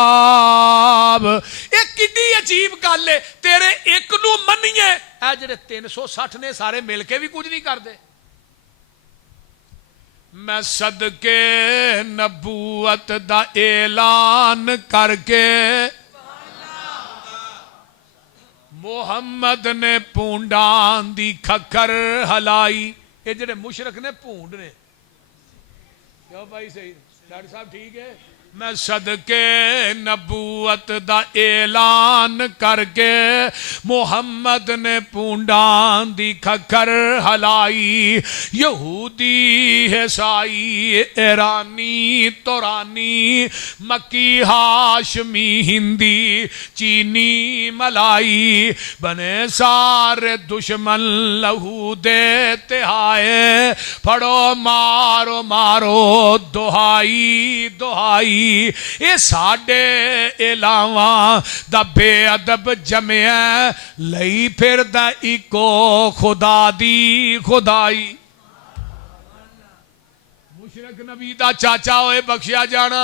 عجاب۔ ایک کڈی عجیب گل ہے، تیرے ایک نو منیے، اے جڑے 360 نے سارے مل کے بھی کچھ نہیں کردے۔ میں صدقے نبوت دا اعلان کر کے محمد نے پونڈان دی کھکر ہلائی۔ یہ جڑے مشرک نے پونڈ نے، کیوں بھائی صحیح ڈاکٹر صاحب ٹھیک ہے؟ میں صدقے نبوت دا اعلان کر کے محمد نے پونڈان دی کھکر ہلائی۔ یہودی عیسائی ایرانی تورانی مکی ہاشمی ہندی چینی ملائی، بنے سارے دشمن لہو دیتے آئے، پڑھو مارو مارو دہائی دہائی، ਇਹ ਸਾਡੇ ਇਲਾਵਾਂ ਦਾ ਬੇਅਦਬ ਜਮਿਆ ਲਈ ਫਿਰਦਾ ਇੱਕੋ ਖੁਦਾ ਦੀ ਖੁਦਾਈ। ਮੁਸ਼ਰਕ ਨਬੀ ਦਾ ਚਾਚਾ ਹੋਏ ਬਖਸ਼ਿਆ ਜਾਣਾ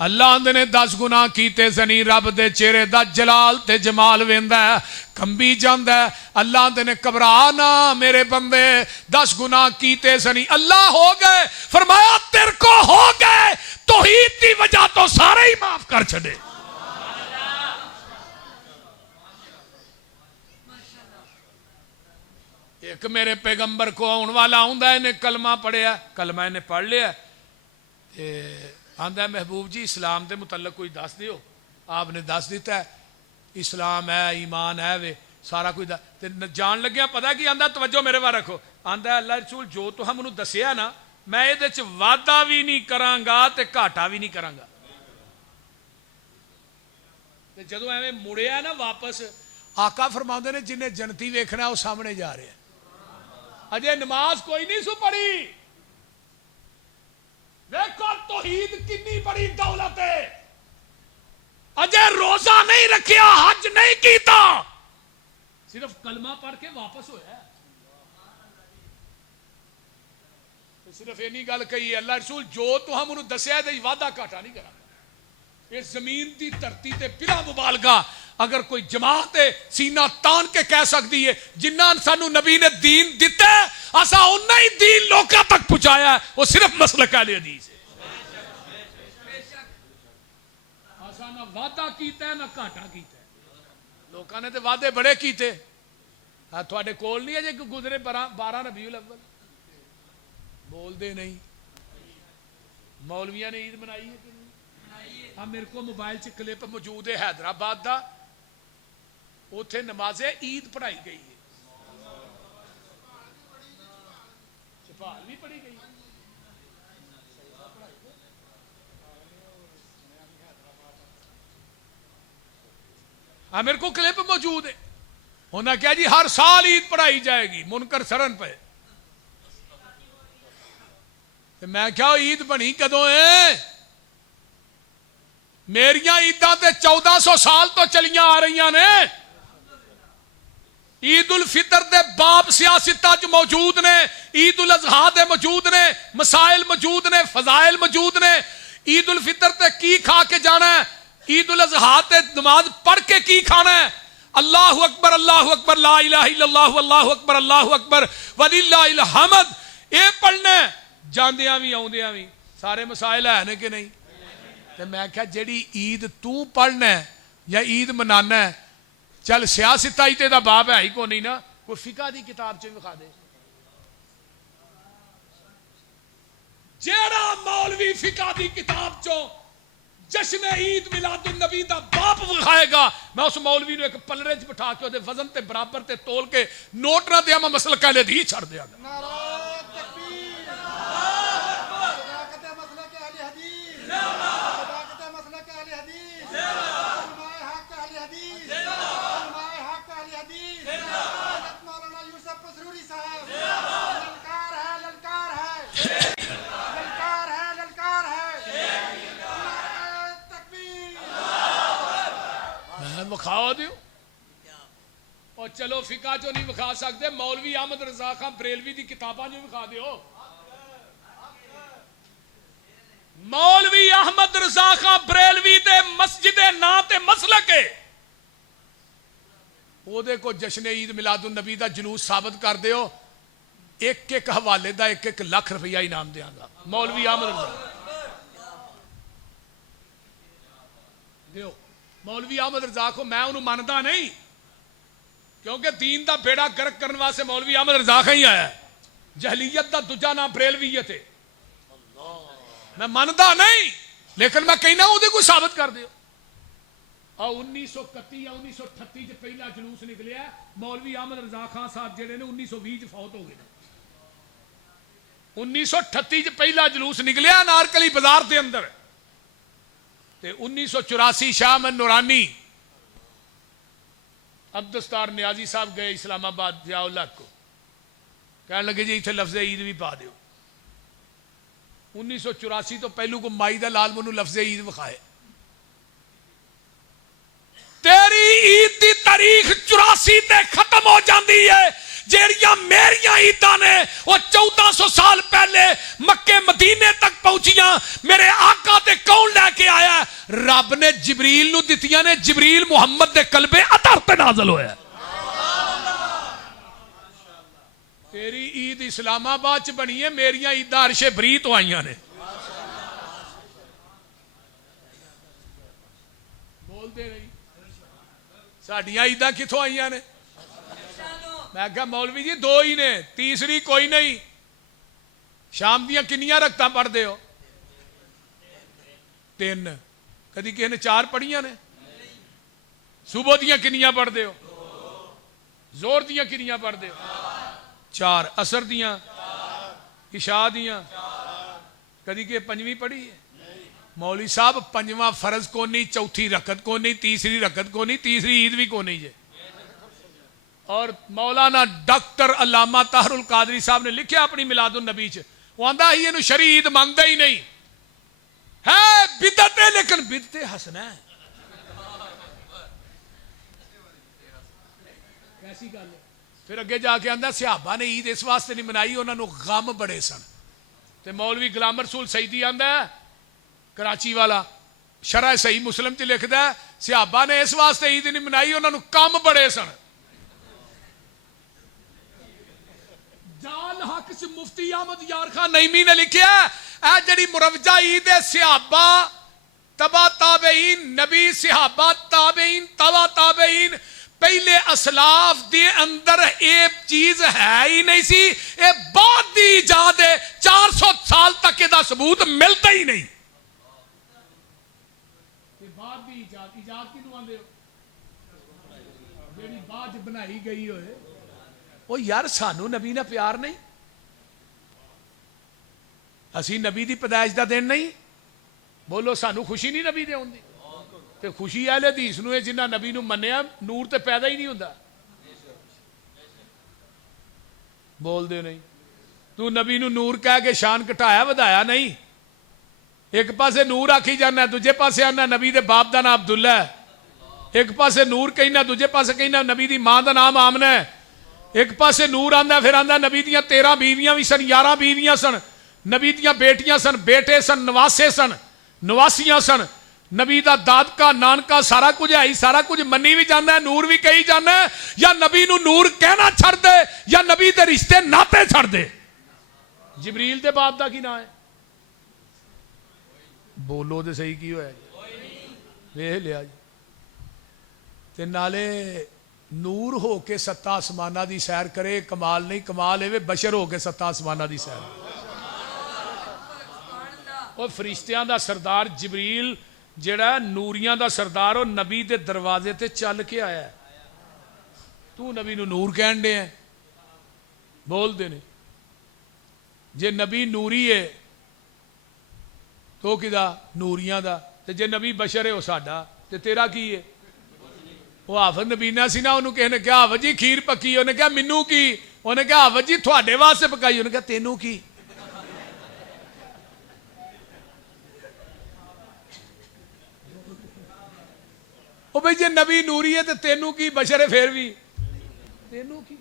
اللہ آندے نے 10 گناہ کیتے سنی رب دے چہرے دا جلال تے جمال ویندا ہے کمبی جاندا ہے اللہ آندے نے گھبرا نہ میرے بندے 10 گناہ کیتے سنی اللہ ہو گئے فرمایا تیرے کو ہو گئے توحید دی وجہ تو سارے ہی معاف کر چھڑے ایک میرے پیغمبر کو آن والا ہوندا انہیں کلمہ پڑھیا کلمہ انہیں پڑھ لیا آندہ ہے محبوب جی اسلام دے متعلق کوئی دس دیو آپ نے دس دیتا ہے اسلام ہے ایمان ہے وے سارا کوئی جان لگیا پتا کہ آندہ توجہ میرے بار رکھو آندہ ہے اللہ رسول جو تو ہم انہوں دسیا نا میں یہ دیچ وعدہ بھی نہیں کرانگا تے گھاٹا بھی نہیں کرانگا جدو ایویں مڑیا نا واپس آقا فرماندے نے جنہیں جنتی ویکھنا وہ سامنے جا رہے ہیں اجے نماز کوئی نہیں سو پڑھی دیکھو توحید کتنی بڑی دولت ہے اجے روزہ نہیں رکھیا حج نہیں کیتا صرف کلمہ پڑھ کے واپس ہویا ہے صرف یہ نہیں گل کہی ہے اللہ رسول جو تو ہم انہوں دسیا ہے وعدہ کاٹا نہیں کرا اس زمین دی دھرتی تے بلا مبالغہ اگر کوئی جماعت سینہ تان کے کہہ سکتی ہے جنہ سانو نبی نے دین دیتا ہے اسا انہا ہی دین لوکاں تک پہنچایا ہے وہ صرف مسلک اہل حدیث ہے اسا نہ وعدہ کیتا ہے نہ گھاٹا کیتا ہے لوکاں نے تے وعدے بڑے کیتے تھوڑے کول نہیں ہے جے گزرے 12 ربیع الاول بول دے نہیں مولویاں نے عید منائی ہے کہ نہیں میرے کو موبائل سے کلپ موجود ہے حیدرآباد دا اوتھے نماز عید پڑھائی گئی ہے چپال بھی پڑھی گئی میرے کو کلپ موجود ہے ہونا کیا جی ہر سال عید پڑھائی جائے گی منکر سرن پہ میں کیا عید بنی کدوں ہے میریاں عیداں تے 1400 سال تو چلیاں آ رہی نے عید الفطر دے باب سیاستہ جو موجود نے عید الاضحیٰ دے موجود نے مسائل موجود نے فضائل موجود نے عید الفطر تے کی کھا کے جانا ہے عید الاضحیٰ تے نماز پڑھ کے کی کھانا ہے اللہ اکبر لا الہ الا اللہ اللہ اکبر اللہ اکبر وللہ الحمد اے پڑھنے جاندیاں بھی آؤندیاں بھی سارے مسائل ہیں کہ نہیں میں کہا جیڑی عید تو پڑھنا ہے یا عید منانا ہے چل سیاست آئی تے دا باب ہے ہی کو نہیں نا کوئی فقہ دی کتاب چ دکھا دے جیڑا مولوی فقہ دی کتاب چوں جشن عید میلاد النبی دا باب دکھائے گا میں اس مولوی نو ایک پلڑے چ بٹھا کے دے وزن تے برابر تے تول کے نوٹ نہ دیا میں مسلک اہل حدیث چھڑ دیا گا وکھاؤ دیو اور چلو فقہ جو نہیں وکھا سکتے مولوی احمد رضا خان بریلوی دی کتاباں جو وکھا دیو مولوی احمد رضا خان بریلوی دے مسجد نا تے مسلک ہے او دے کو جشن عید میلاد النبی دا جلوس ثابت کر دیو ایک ایک حوالے دا 1-1 لاکھ روپیہ انعام دیاں گا مولوی احمد رضا دیو مولوی احمد رضا کو میں انہوں مانتا نہیں کیونکہ دین دا بیڑا گرک کرنے واسطے مولوی احمد رضا ہی آیا ہے جہلیت دا دجا نام بریلویت ہے میں مانتا نہیں لیکن میں کہنا ہوں دے کوئی ثابت کر دیو اور 1931 یا 1938 جو پہلا جلوس نکلیا مولوی احمد رضا خان صاحب جڑے نے 1920 فوت ہو گئے 1938 جو پہلا جلوس نکلیا نارکلی بازار دے اندر تے 1984 شاہ من نورانی عبدالستار نیازی صاحب گئے اسلام آباد ضیاء اللہ کو کہنے لگے جی اتنے لفظ عید بھی پا دیو 1984 تو پہلو کو مائی دا لال منو لفظ عید وکھائے تیری عید دی تاریخ 84 تے ختم ہو جاندی ہے جیڑیاں میریاں عیداں نے وہ 1400 سال پہلے مکے مدینے تک پہنچیاں میرے آقا تے کون لے کے آیا ہے؟ رب نے جبریل نو دتیاں نے، جبریل محمد دے قلب اطہر تے نازل ہویا ہے۔ تیری عید اسلام آباد چ بنی ہے، میریاں عیداں عرش بری تو آئیاں نے۔ بول دے رہی ساڈیاں عیداں کتھوں آئیاں نے؟ میں کہا مولوی جی 2 ہی نے، تیسری کوئی نہیں۔ شام دیاں کنیاں رکھتاں پڑھ دے ہو؟ 3۔ کدی کسی نے 4 پڑھیاں نے؟ صبح دیاں کنیاں پڑھ دے ہو؟ زور دیاں کنیاں پڑھ دے ہو؟ 4۔ اثر دیاں؟ عشاء دیاں؟ کدی کہ 5ویں پڑھی ہے؟ مولوی صاحب 5واں فرض کو نہیں، چوتھی رکعت کو نہیں، تیسری رکعت کو نہیں، تیسری عید بھی کو نہیں جے۔ اور مولانا ڈاکٹر علامہ طاہر القادری صاحب نے لکھیا اپنی میلاد النبی چ، وہ آندا ہی انہوں شرعی عید مانگدا ہی نہیں ہے، بدعت ہے لیکن بدعت حسنہ ہے۔ کیسی گل ہے؟ پھر اگے جا کے آندا صحابہ نے عید اس واسطے نہیں منائی، انہوں نے غم بڑے سن۔ تے مولوی غلام رسول سعیدی آندا ہے کراچی والا، شرح صحیح مسلم چ لکھدا ہے صحابہ نے اس واسطے عید نہیں منائی، انہوں نے کم بڑے سن۔ جال حق سے مفتی احمد یار خان نعیمی نے لکھیا اے جڑی مروجہ عید ہے صحابہ تبا تابعین، نبی صحابہ تابعین تبا تابعین، پہلے اسلاف دے اندر ایک چیز ہے ہی نہیں سی، اے بعد دی ایجاد ہے، 400 سال تک دا ثبوت ملتا ہی نہیں۔ بعد دی ایجاد کی نواندے ہو جیڑی بعد بنائی گئی ہوئے، وہ یار سانو نبی نے پیار نہیں، اسی نبی دی پیدائش دا دن نہیں، بولو سانو خوشی نہیں نبی دے ہوندی؟ تے خوشی اہل حدیث نو ہے جنہ نبی نو منیا، نور تے پیدا ہی نہیں ہوندا۔ بول دے نہیں، تو نبی نو نور کہہ کے شان گھٹایا ودایا نہیں، ایک پاسے نور آکھی جانا ہے، دوجے پاسے آنا نبی دے باپ دا نام عبداللہ ہے، ایک پاسے نور کہنا، دوجے پاسے کہنا نبی دی ماں دا نام آمنہ ہے، ایک پاسے نور آندا پھر آندا نبی دیاں 13 بیویاں بھی سن، 11 بیویاں سن، نبی دیاں بیٹیاں سن، بیٹے سن، نواسے سن، نواسیاں سن، نبی دا دادکا نانکا سارا کچھ ہے ہی، سارا کچھ منی بھی جانا ہے، نور بھی کہی جانا ہے، یا نبی نو نور کہنا چھڑ دے یا نبی دے رشتے ناتے چھڑ دے۔ جبریل دے باپ دا کی نا ہے؟ بولو دے صحیح کی ہویا جی، ویہ لیا جی۔ تے نالے نور ہو کے 7 آسمانہ دی سیر کرے کمال نہیں، کمال ہے بشر ہو کے 7 آسمانہ دی سیر۔ اور فرشتیاں دا سردار جبریل جڑا نوریاں دا سردار اور نبی دے دروازے تے چل کے آیا ہے، تو نبی نو نور کہن دے ہیں؟ بول دے نہیں، جے نبی نوری ہے تو کدا نوریاں دا، تے جے نبی بشر ہے وہ ساڈا، تے تیرا کی ہے؟ وہ حافظ نبینا سی نا، انہوں کہنے کہا حافظ جی کھیر پکی، انہیں کہا منو کی، انہیں کہا حافظ جی تھوڑے واسطے پکائی، انہیں کہا تینوں کی۔ وہ بھئی جے نبی نوری ہے تو تینوں کی، بشر ہے پھر بھی تینوں کی۔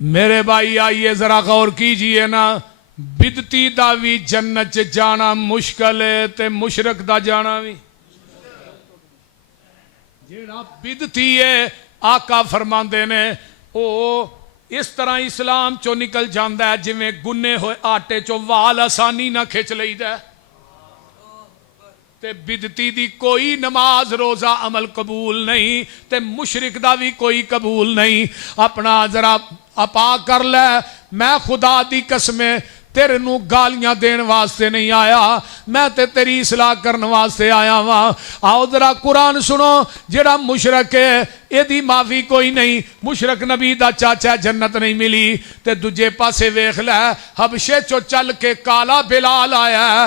میرے بھائی آئیے ذرا غور کیجئے نا، بدتی دا بھی جنت جانا مشکل ہے تے مشرک دا جانا بھی۔ جیڑا بدتی ہے آقا فرماندے نے او اس طرح اسلام چو نکل جاندہ ہے جویں گنے ہوئے آٹے چو وال آسانی نہ کھچ لئیدا ہے۔ تے بدتی دی کوئی نماز روزہ عمل قبول نہیں، تے مشرک دا بھی کوئی قبول نہیں۔ اپنا ذرا اپا کر لے، میں خدا دی قسمیں تیرے نو گالیاں دین واسطے نہیں آیا، میں تے تیری اصلاح کرنے واسطے آیا ہاں۔ آؤ ذرا قرآن سنو، جڑا مشرک ہے اے دی معافی کوئی نہیں، مشرک نبی دا چاچا جنت نہیں ملی۔ تے دجے پاسے ویکھ لے، حبشے چو چل کے کالا بلال آیا ہے،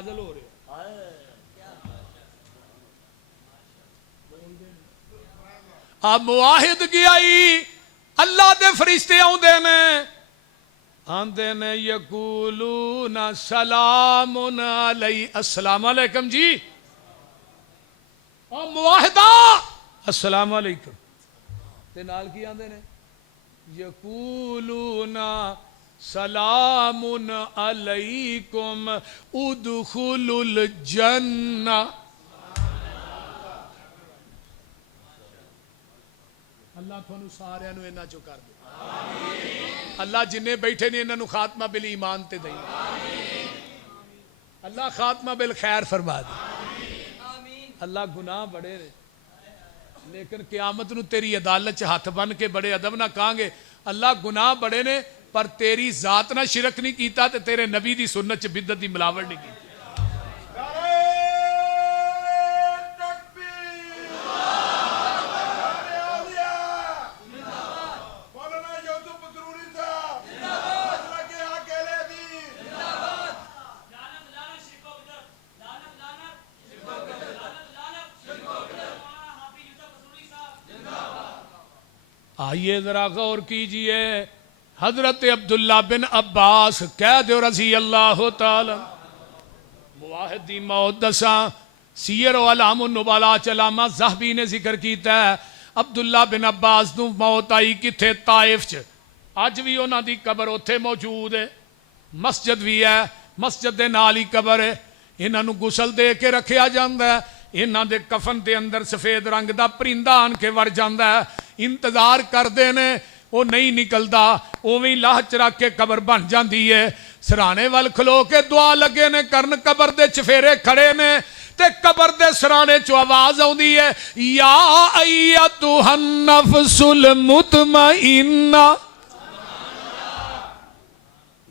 نازل ہو رہے اب معاہدگی آئی اللہ دے فرشتے آندے نے یقولون سلام علی السلام علیکم جی اور معاہدہ السلام علیکم تے نال کی آندے نے یقولون سلام علیکم ادخلوا الجنہ اللہ تھانو سارے نو اینا چو کر دے اللہ جنہیں بیٹھے نے انہوں خاتمہ بالایمان تے دیں اللہ خاتمہ بالخیر فرما دے اللہ گناہ بڑے رہے لیکن قیامت نو تیری عدالت چ ہاتھ بن کے بڑے ادب نہ کہاں گے اللہ گناہ بڑے نے پر تیری ذات نہ شرک نہیں کیتا تے تیرے نبی دی سنت چ بدعت دی ملاوٹ نہیں کی آئیے ذرا غور کیجئے حضرت عبداللہ بن عباس کہہ دو رضی اللہ تعالی معاہدی موت دساں سیر و علام النبالا علامہ زہبی نے ذکر کیتا ہے عبداللہ بن عباس نو موت آئی کتھے طائف چ اج بھی انہاں دی قبر اوتھے موجود ہے مسجد بھی ہے مسجد دے نال ہی قبر ہے انہاں نو غسل دے کے رکھیا جاندا ہے انہاں دے کفن دے اندر سفید رنگ دا پرندہ آن کے ور جاندا ہے انتظار کردے نے وہ نہیں نکلدا اوویں لاہ چ رکھ کے قبر بن جاندی ہے سرانے ول کھلو کے دعا لگے نے کرن قبر دے چفیرے کھڑے نے تے قبر دے سرانے چو آواز آوندی ہے یا ایتھا النفس المطمئنہ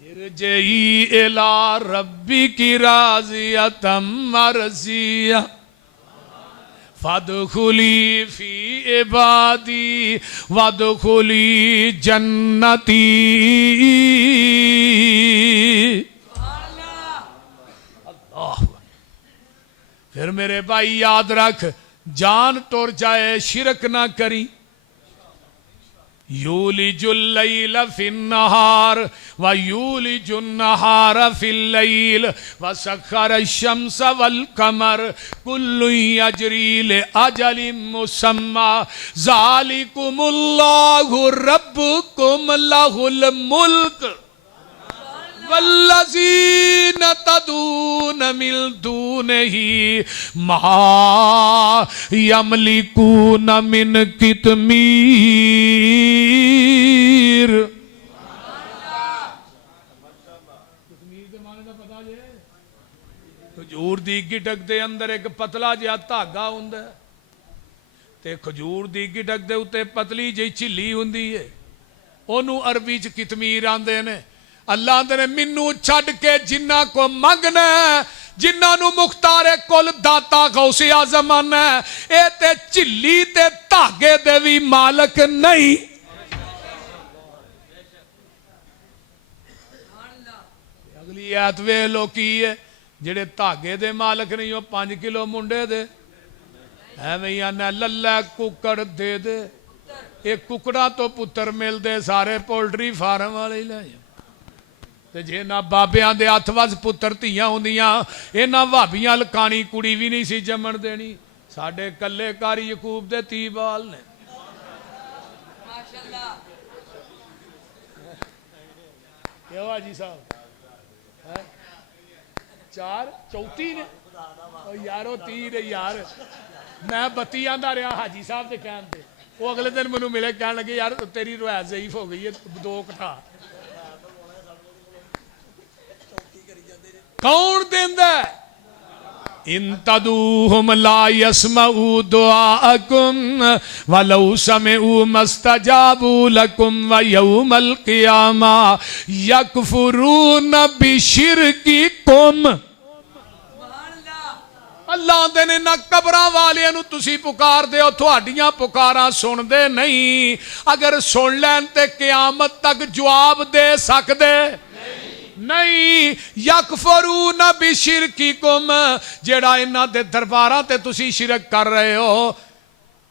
ارجعی الی ربک راضیۃ مرضیہ فادخلی فی عبادی وادخلی جنتی اللہ پھر میرے بھائی یاد رکھ جان ٹر جائے شرک نہ کری یولج اللیل فی النہار ویولج النہار فی اللیل وسخر الشمس والقمر کل یجری لأجل مسمی ذالکم اللہ ربکم لہ الملک والذین تدعون من دونہ ما یملکون من قطمیر کھجور دی گٹک دے اندر ایک پتلا جہا دھاگا ہوندا ہے تے کھجور دی گٹک دے اتے پتلی جہی چھلی ہوندی ہے اونوں عربی چ قطمیر آندے نے اللہ نے منو چھڑ کے جنہ کو منگنا ہے جنہ نو مختار کل داتا غوث اعظم ہے اے تے چلی تے دھاگے دے وی مالک نہیں اگلی آیت ویکھ لو کی ہے جڑے دھاگے دے مالک نہیں وہ 5 کلو منڈے دے ایویں آنا للہ ککڑ دے دے ایک ککڑا تو پتر مل دے سارے پولٹری فارم والے ہی لے تے جے نہ بابیاں دے ہتھ وچ پتر دھیاں ہوندیاں انہاں بھابیاں لکانی کڑی بھی نہیں سی جمن دینی ساڈے کلے کاری یعقوب دے 30 بال نے ماشاءاللہ کیا ہوا جی صاحب 4 34 نے او یارو 30 نے یار میں 32 آندا رہا حاجی صاحب دے کہن تے وہ اگلے دن مینوں ملے کہن لگے یار تیری روایت ضعیف ہو گئی ہے 2 کٹھا کون دیندا ہے ان تدعوہم لا يسمعوا دعاءکم ولو سمعوا ما استجابوا لکم ویوم القیامہ یکفرون بشرککم اللہ دے نے نہ قبراں والے نو تسی پکار دے ہو تھوڑیاں پکاراں سن دے نہیں اگر سن لین تے قیامت تک جواب دے سکدے نہیں یکفرون بشرککم جیڑا انہاں دے درباراں تے تسی شرک کر رہے ہو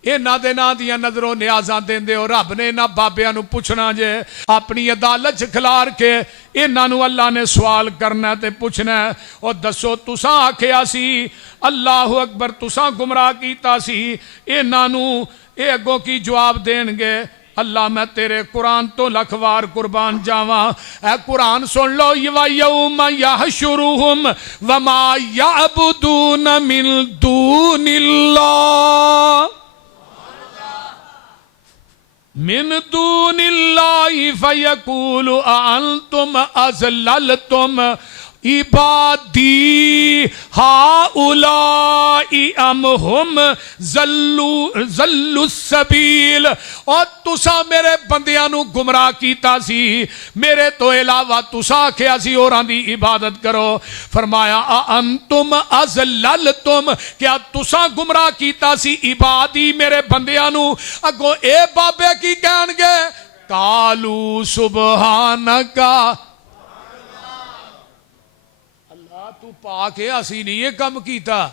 انہاں دے ناں دیاں نظروں نیازاں دیندے ہو رب نے انہاں بابیاں نو پوچھنا جے اپنی عدالت کھلار کے انہاں نو اللہ نے سوال کرنا تے پوچھنا ہے اور دسو تساں آکھیا سی اللہ اکبر تساں گمراہ کیتا سی انہاں نو اے اگوں کی جواب دین گے اللہ میں تیرے قرآن تو لکھوار قربان جاواں اے قرآن سن لو یوم یحشرہم وما یعبدون من دون اللہ من دون اللہ فیقول اانتم ازللتم عبادی ہاؤلائی ام ہم ذلوا السبیل اور تسا میرے بندیاں نو گمراہ کیتا سی میرے تو علاوہ تسا آکھیا سی اوراں دی عبادت کرو فرمایا انتم ازللتم کیا تسا گمراہ کیتا سی عبادی میرے بندیاں نو اگوں اے بابے کی کہن گے قالوا سبحانکا تو پاک ہے اسی نہیں یہ کم کیتا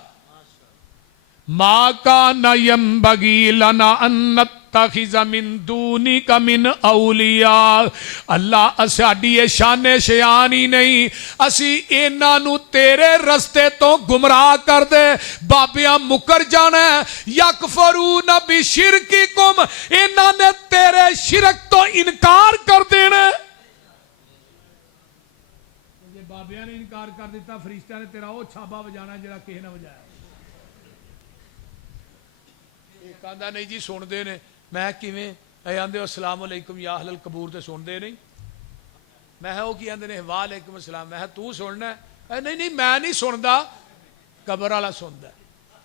ما کان ینبغی لنا ان نتخذ من دونک من اولیاء اللہ ساڈی شان شیان ہی نہیں اسی انہاں نو تیرے رستے تو گمراہ کر دے بابیاں مکر جانا ہے یکفرون بشرککم انہاں نے تیرے شرک تو انکار کر دینا بابیاں نے انکار کر دیتا فرشتہ نے تیرا وہ چھابا بجانا جڑا کہے نہ بجایا ایک آندہ نہیں جی سن دے نے میں کیویں اے آندے السلام علیکم یا اہل القبور تے سن دے نہیں میں وہ کی آندے نے وعلیکم السلام میں تو سننا ہے نہیں نہیں میں نہیں سندا قبر والا سندا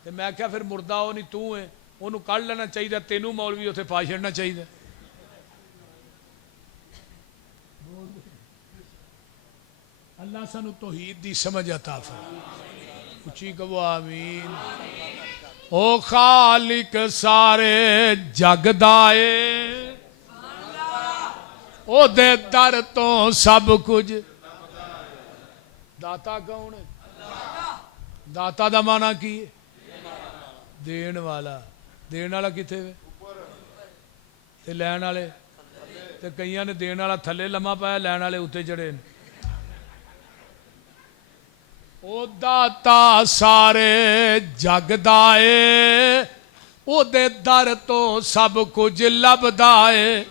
تے میں کہا پھر مردہ وہ نہیں تو ہے اونوں کڈ لینا چاہیے تینوں مولوی اوتھے پا چھڑنا چاہیے اللہ سانو توحید دی سمجھ عطا فرمائے اچھی کہو آمین او خالق سارے جگ دائے او دے در تو سب کچھ داتا کون ہے داتا دا معنی کی ہے دین والا کتے وے تے لین والے تے کئیاں نے دین والا تھلے لمحہ پایا لین والے اوتے چڑھے او داتا سارے جگ دائے او دے در تو سب کچھ لب دائے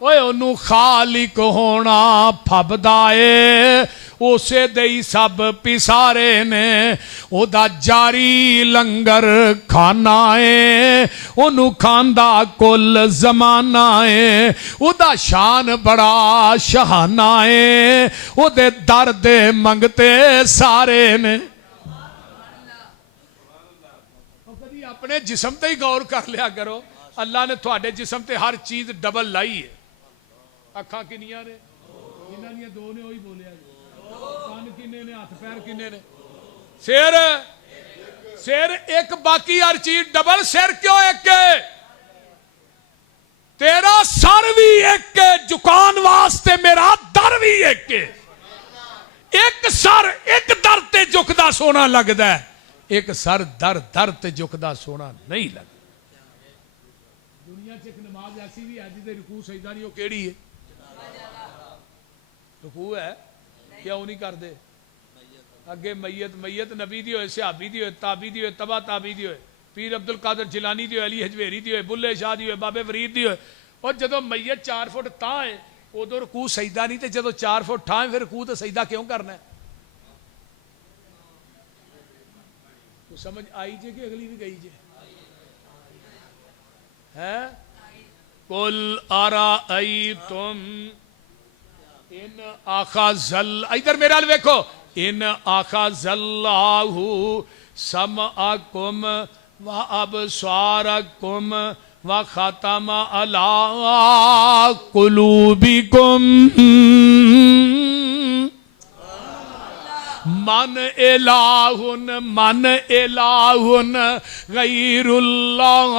اوے انہوں خالق ہونا پھب دائے اسے دئی سب پسارے نے او دا جاری لنگر کھانا ہے انہوں کھاندا کل زمانہ ہے او دا شان بڑا شہانہ ہے او دے درد منگتے سارے نے کبھی اپنے جسم تے ہی غور کر لیا کرو اللہ نے تھوڑے جسم تے ہر چیز ڈبل لائی ہے اکھاں کنیاں نے انہاں نے دو نے وہی بولیا کان کنے نے ہاتھ پیر کنے نے سر ایک باقی ہر چیز ڈبل سر کیوں ایک ہے تیرا سر بھی ایک ہے جکان واسطے میرا در بھی ایک ہے ایک سر ایک در تے جکدا سونا لگدا ہے ایک سر در تے جکدا سونا نہیں لگدا دنیا چ ایک نماز ایسی بھی ہے جدے رکوع سجدہ نہیں وہ کیڑی ہے رکوع ہے کیوں نہیں کر دے اگے میت نبی دی ہوئے صحابی دی ہوئے تابی دی ہوئے تبا تابی دی ہوئے پیر عبد القادر جیلانی دی ہوئے علی حجویری دی ہوئے بلے شاہ دی ہوئے بابے فرید دی ہوئے اور جدو میت 4 فٹ تاں ہے ادو رکوع سجدہ نہیں تے جدو 4 فٹ ٹھاں پھر رکوع تے سجدہ کیوں کرنا ہے تو سمجھ آئی جے کہ اگلی بھی گئی جے ہے قل ارائیتم ان اخذ ادھر میرے حال ویکھو ان اخذ اللہ سمعکم و ابصارکم و ختم علی قلوبکم من الہ غیر اللہ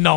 9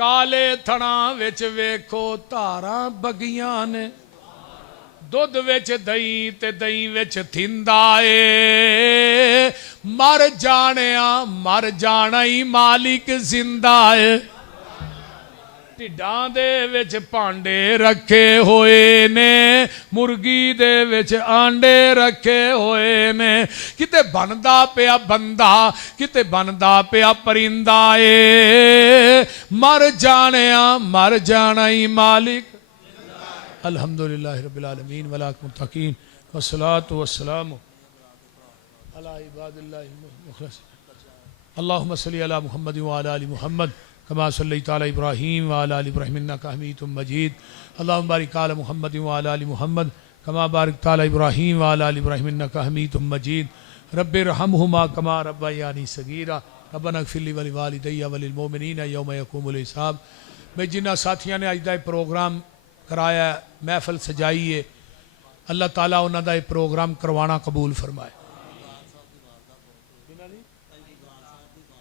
ਕਾਲੇ ਥਣਾ ਵਿੱਚ ਵੇਖੋ ਧਾਰਾਂ ਬਗੀਆਂ ਨੇ ਦੁੱਧ ਵਿੱਚ ਦਹੀਂ ਤੇ ਦਹੀਂ ਵਿੱਚ ਥਿੰਦਾ ਏ ਮਰ ਜਾਣਾ ਹੀ ਮਾਲਿਕ ਜ਼ਿੰਦਾ ਏ ਢਿੱਡਾਂ ਦੇ ਵਿੱਚ ਭਾਂਡੇ ਰੱਖੇ ਹੋਏ ਨੇ ਮੁਰਗੀ ਦੇ ਵਿੱਚ ਆਂਡੇ ਰੱਖੇ ਹੋਏ ਨੇ ਕਿਤੇ ਬਣਦਾ ਪਿਆ ਬੰਦਾ ਕਿਤੇ ਬਣਦਾ ਪਿਆ ਪਰਿੰਦਾ ਏ ਮਰ ਜਾਣਾ ਹੀ ਮਾਲਿਕ الحمدللہ رب العالمین والعاقبۃ للمتقین والصلاۃ والسلام علی عباد اللہ المخلصین اللهم صل علی محمد وعلی آل محمد كما صلیت علی ابراہیم وعلی آل ابراہیم انک حمید مجید اللهم بارک علی محمد وعلی آل محمد كما بارکت علی ابراہیم وعلی آل ابراہیم انک حمید مجید رب ارحمہما كما ربیانی صغیرا ربنا اغفر لی ولوالدی وللمؤمنین یوم یقوم الحساب۔ میں جنہ ساتھیاں نے اج دا پروگرام کرایا ہے محفل سجائی ہے اللہ تعالیٰ انہوں دا یہ پروگرام کروانا قبول فرمائے۔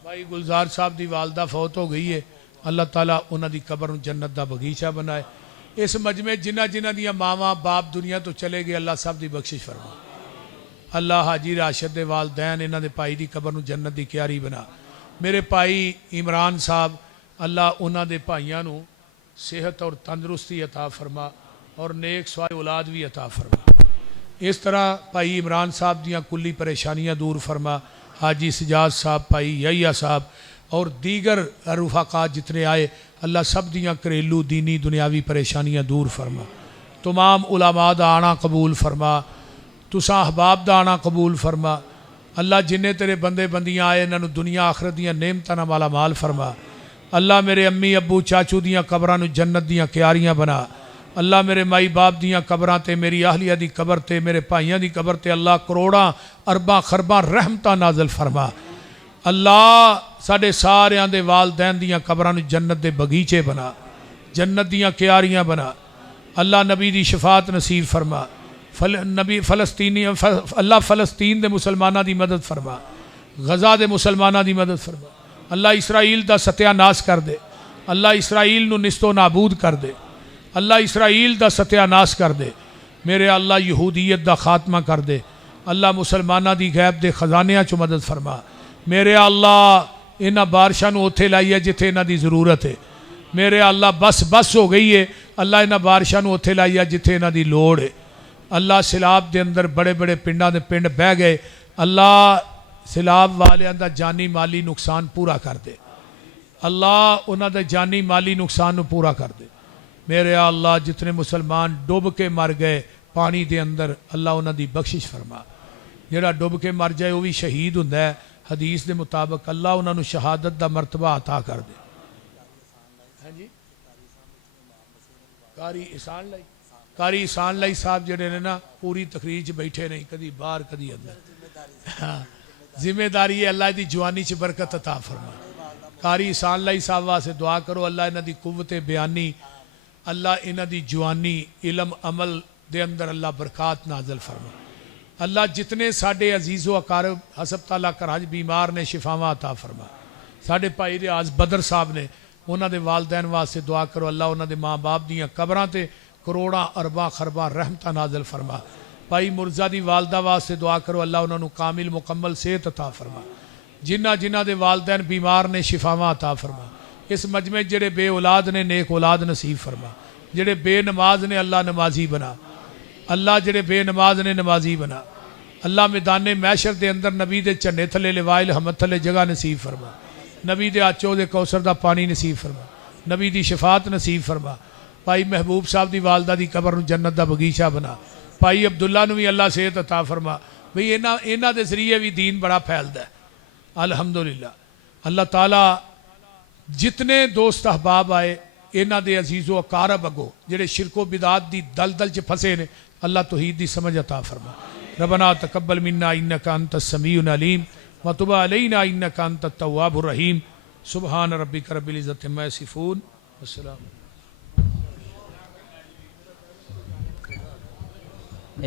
بھائی گلزار صاحب دی والدہ فوت ہو گئی ہے اللہ تعالیٰ انہوں دی قبر جنت دا بغیچہ بنائے۔ اس مجمع جنہ دیا ماما باپ دنیا تو چلے گئے اللہ صاحب دی بخشش فرمائے۔ اللہ حاجی راشد دے والدین انہوں دے پائی دی قبر جنت دی کیاری بنا۔ میرے پائی عمران صاحب اللہ انہوں دے پائیاں نو صحت اور تندرستی عطا فرما اور نیک سوائے اولاد بھی عطا فرما۔ اس طرح بھائی عمران صاحب دیاں کلی پریشانیاں دور فرما۔ حاجی سجاد صاحب بھائی یحییٰ صاحب اور دیگر رفقات جتنے آئے اللہ سب دیاں گھریلو دینی دنیاوی پریشانیاں دور فرما۔ تمام علماء دا آنا قبول فرما، تساں احباب دا آنا قبول فرما۔ اللہ جنہیں تیرے بندے بندیاں آئے انہوں دنیا آخرت دیاں نعمتاں نال مالا مال فرما۔ اللہ میرے امی ابو چاچو دیاں قبراں جنت دیاں کیاریاں بنا۔ اللہ میرے مائی باپ دیاں قبراں تے میری اہلیہ دی قبر تے میرے بھائیاں دی قبر تے اللہ کروڑاں ارباں خرباں رحمتاں نازل فرما۔ اللہ ساڈے ساریاں دے والدین دیاں قبراں جنت دے بغیچے بنا، جنت دیاں کیاریاں بنا۔ اللہ نبی دی شفاعت نصیب فرما۔ اللہ فلسطین دے مسلماناں دی مدد فرما، غزہ دے مسلماناں دی مدد فرما۔ اللہ اسرائیل دا ستیہ ناس کر دے، اللہ اسرائیل نو نست و نابود کر دے، اللہ اسرائیل دا ستیہ ناس کر دے۔ میرے اللہ یہودیت دا خاتمہ کر دے، اللہ مسلمانہ دی غیب دے خزانیاں چو مدد فرما۔ میرے اللہ انہاں بارشاں نو اوتھے لائیے جتھے انہاں دی ضرورت ہے۔ میرے اللہ بس ہو گئی ہے، اللہ انہاں بارشاں نو اوتھے لائیے جتھے انہاں دی لوڑ ہے۔ اللہ سیلاب دے اندر بڑے بڑے پنڈاں دے پنڈ بہ گئے، اللہ سیلاب والیاں دا جانی مالی نقصان پورا کر دے، اللہ انہاں دا جانی مالی نقصان نو پورا کر دے۔ میرے اللہ جتنے مسلمان ڈوب کے مر گئے پانی دے اندر اللہ انہاں دی بخشش فرما۔ جڑا ڈوب کے مر جائے وہ بھی شہید ہوندا ہے حدیث دے مطابق، اللہ انہاں نو شہادت دا مرتبہ عطا کر دے۔ ہاں جی قاری احسان لائی صاحب جڑے نے نا پوری تقریر چ بیٹھے نہیں، کدی باہر کدی اندر۔ ہاں ذمہ داری ہے اللہ دی جوانی چ برکت عطا فرما۔ قاری احسان لائی صاحب واسطے دعا کرو اللہ انہاں دی قوت بیانی، اللہ انہاں دی جوانی علم عمل دے اندر اللہ برکات نازل فرما۔ اللہ جتنے ساڈے عزیز و اقارب ہسپتالہ کراج بیمار نے شفاواں عطا فرما۔ ساڈے بھائی ریاض بدر صاحب نے انہاں دے والدین واسطے دعا کرو اللہ انہاں دے ماں باپ دیاں قبراں تے کروڑاں ارباں خرباں رحمتاں نازل فرما۔ بھائی مرزا دی والدہ واسطے دعا کرو اللہ انہاں نو کامل مکمل صحت عطا فرما۔ جنہ دے والدین بیمار نے شفاواں عطا فرما۔ اس مجمع جڑے بے اولاد نے نیک اولاد نصیب فرما، جڑے بے نماز نے اللہ نمازی بنا، اللہ جڑے بے نماز نے نمازی بنا۔ اللہ میدان محشر دے اندر نبی دے چنے تھلے لوائل حمد تھلے جگہ نصیب فرما، نبی دے آچو دے کوثر دا پانی نصیب فرما، نبی دی شفاعت نصیب فرما۔ بھائی محبوب صاحب دی والدہ دی قبر نو جنت دا بغیچہ بنا۔ بھائی عبداللہ نو بھی اللہ صحت عطا فرما۔ بھئی انہاں دے ذریعے بھی دین بڑا پھیلدا ہے الحمدللہ۔ اللہ تعالیٰ جتنے دوست احباب آئے انہاں دے عزیز و اقارب اگو جڑے شرک و بدعات دی دلدل چ پھسے نے اللہ توحید دی سمجھ عطا فرما۔ ربنا تقبل منا انک انت السمیع العلیم وتب علینا انک انت التواب الرحیم۔ سبحان ربک رب العزت عما یصفون والسلام۔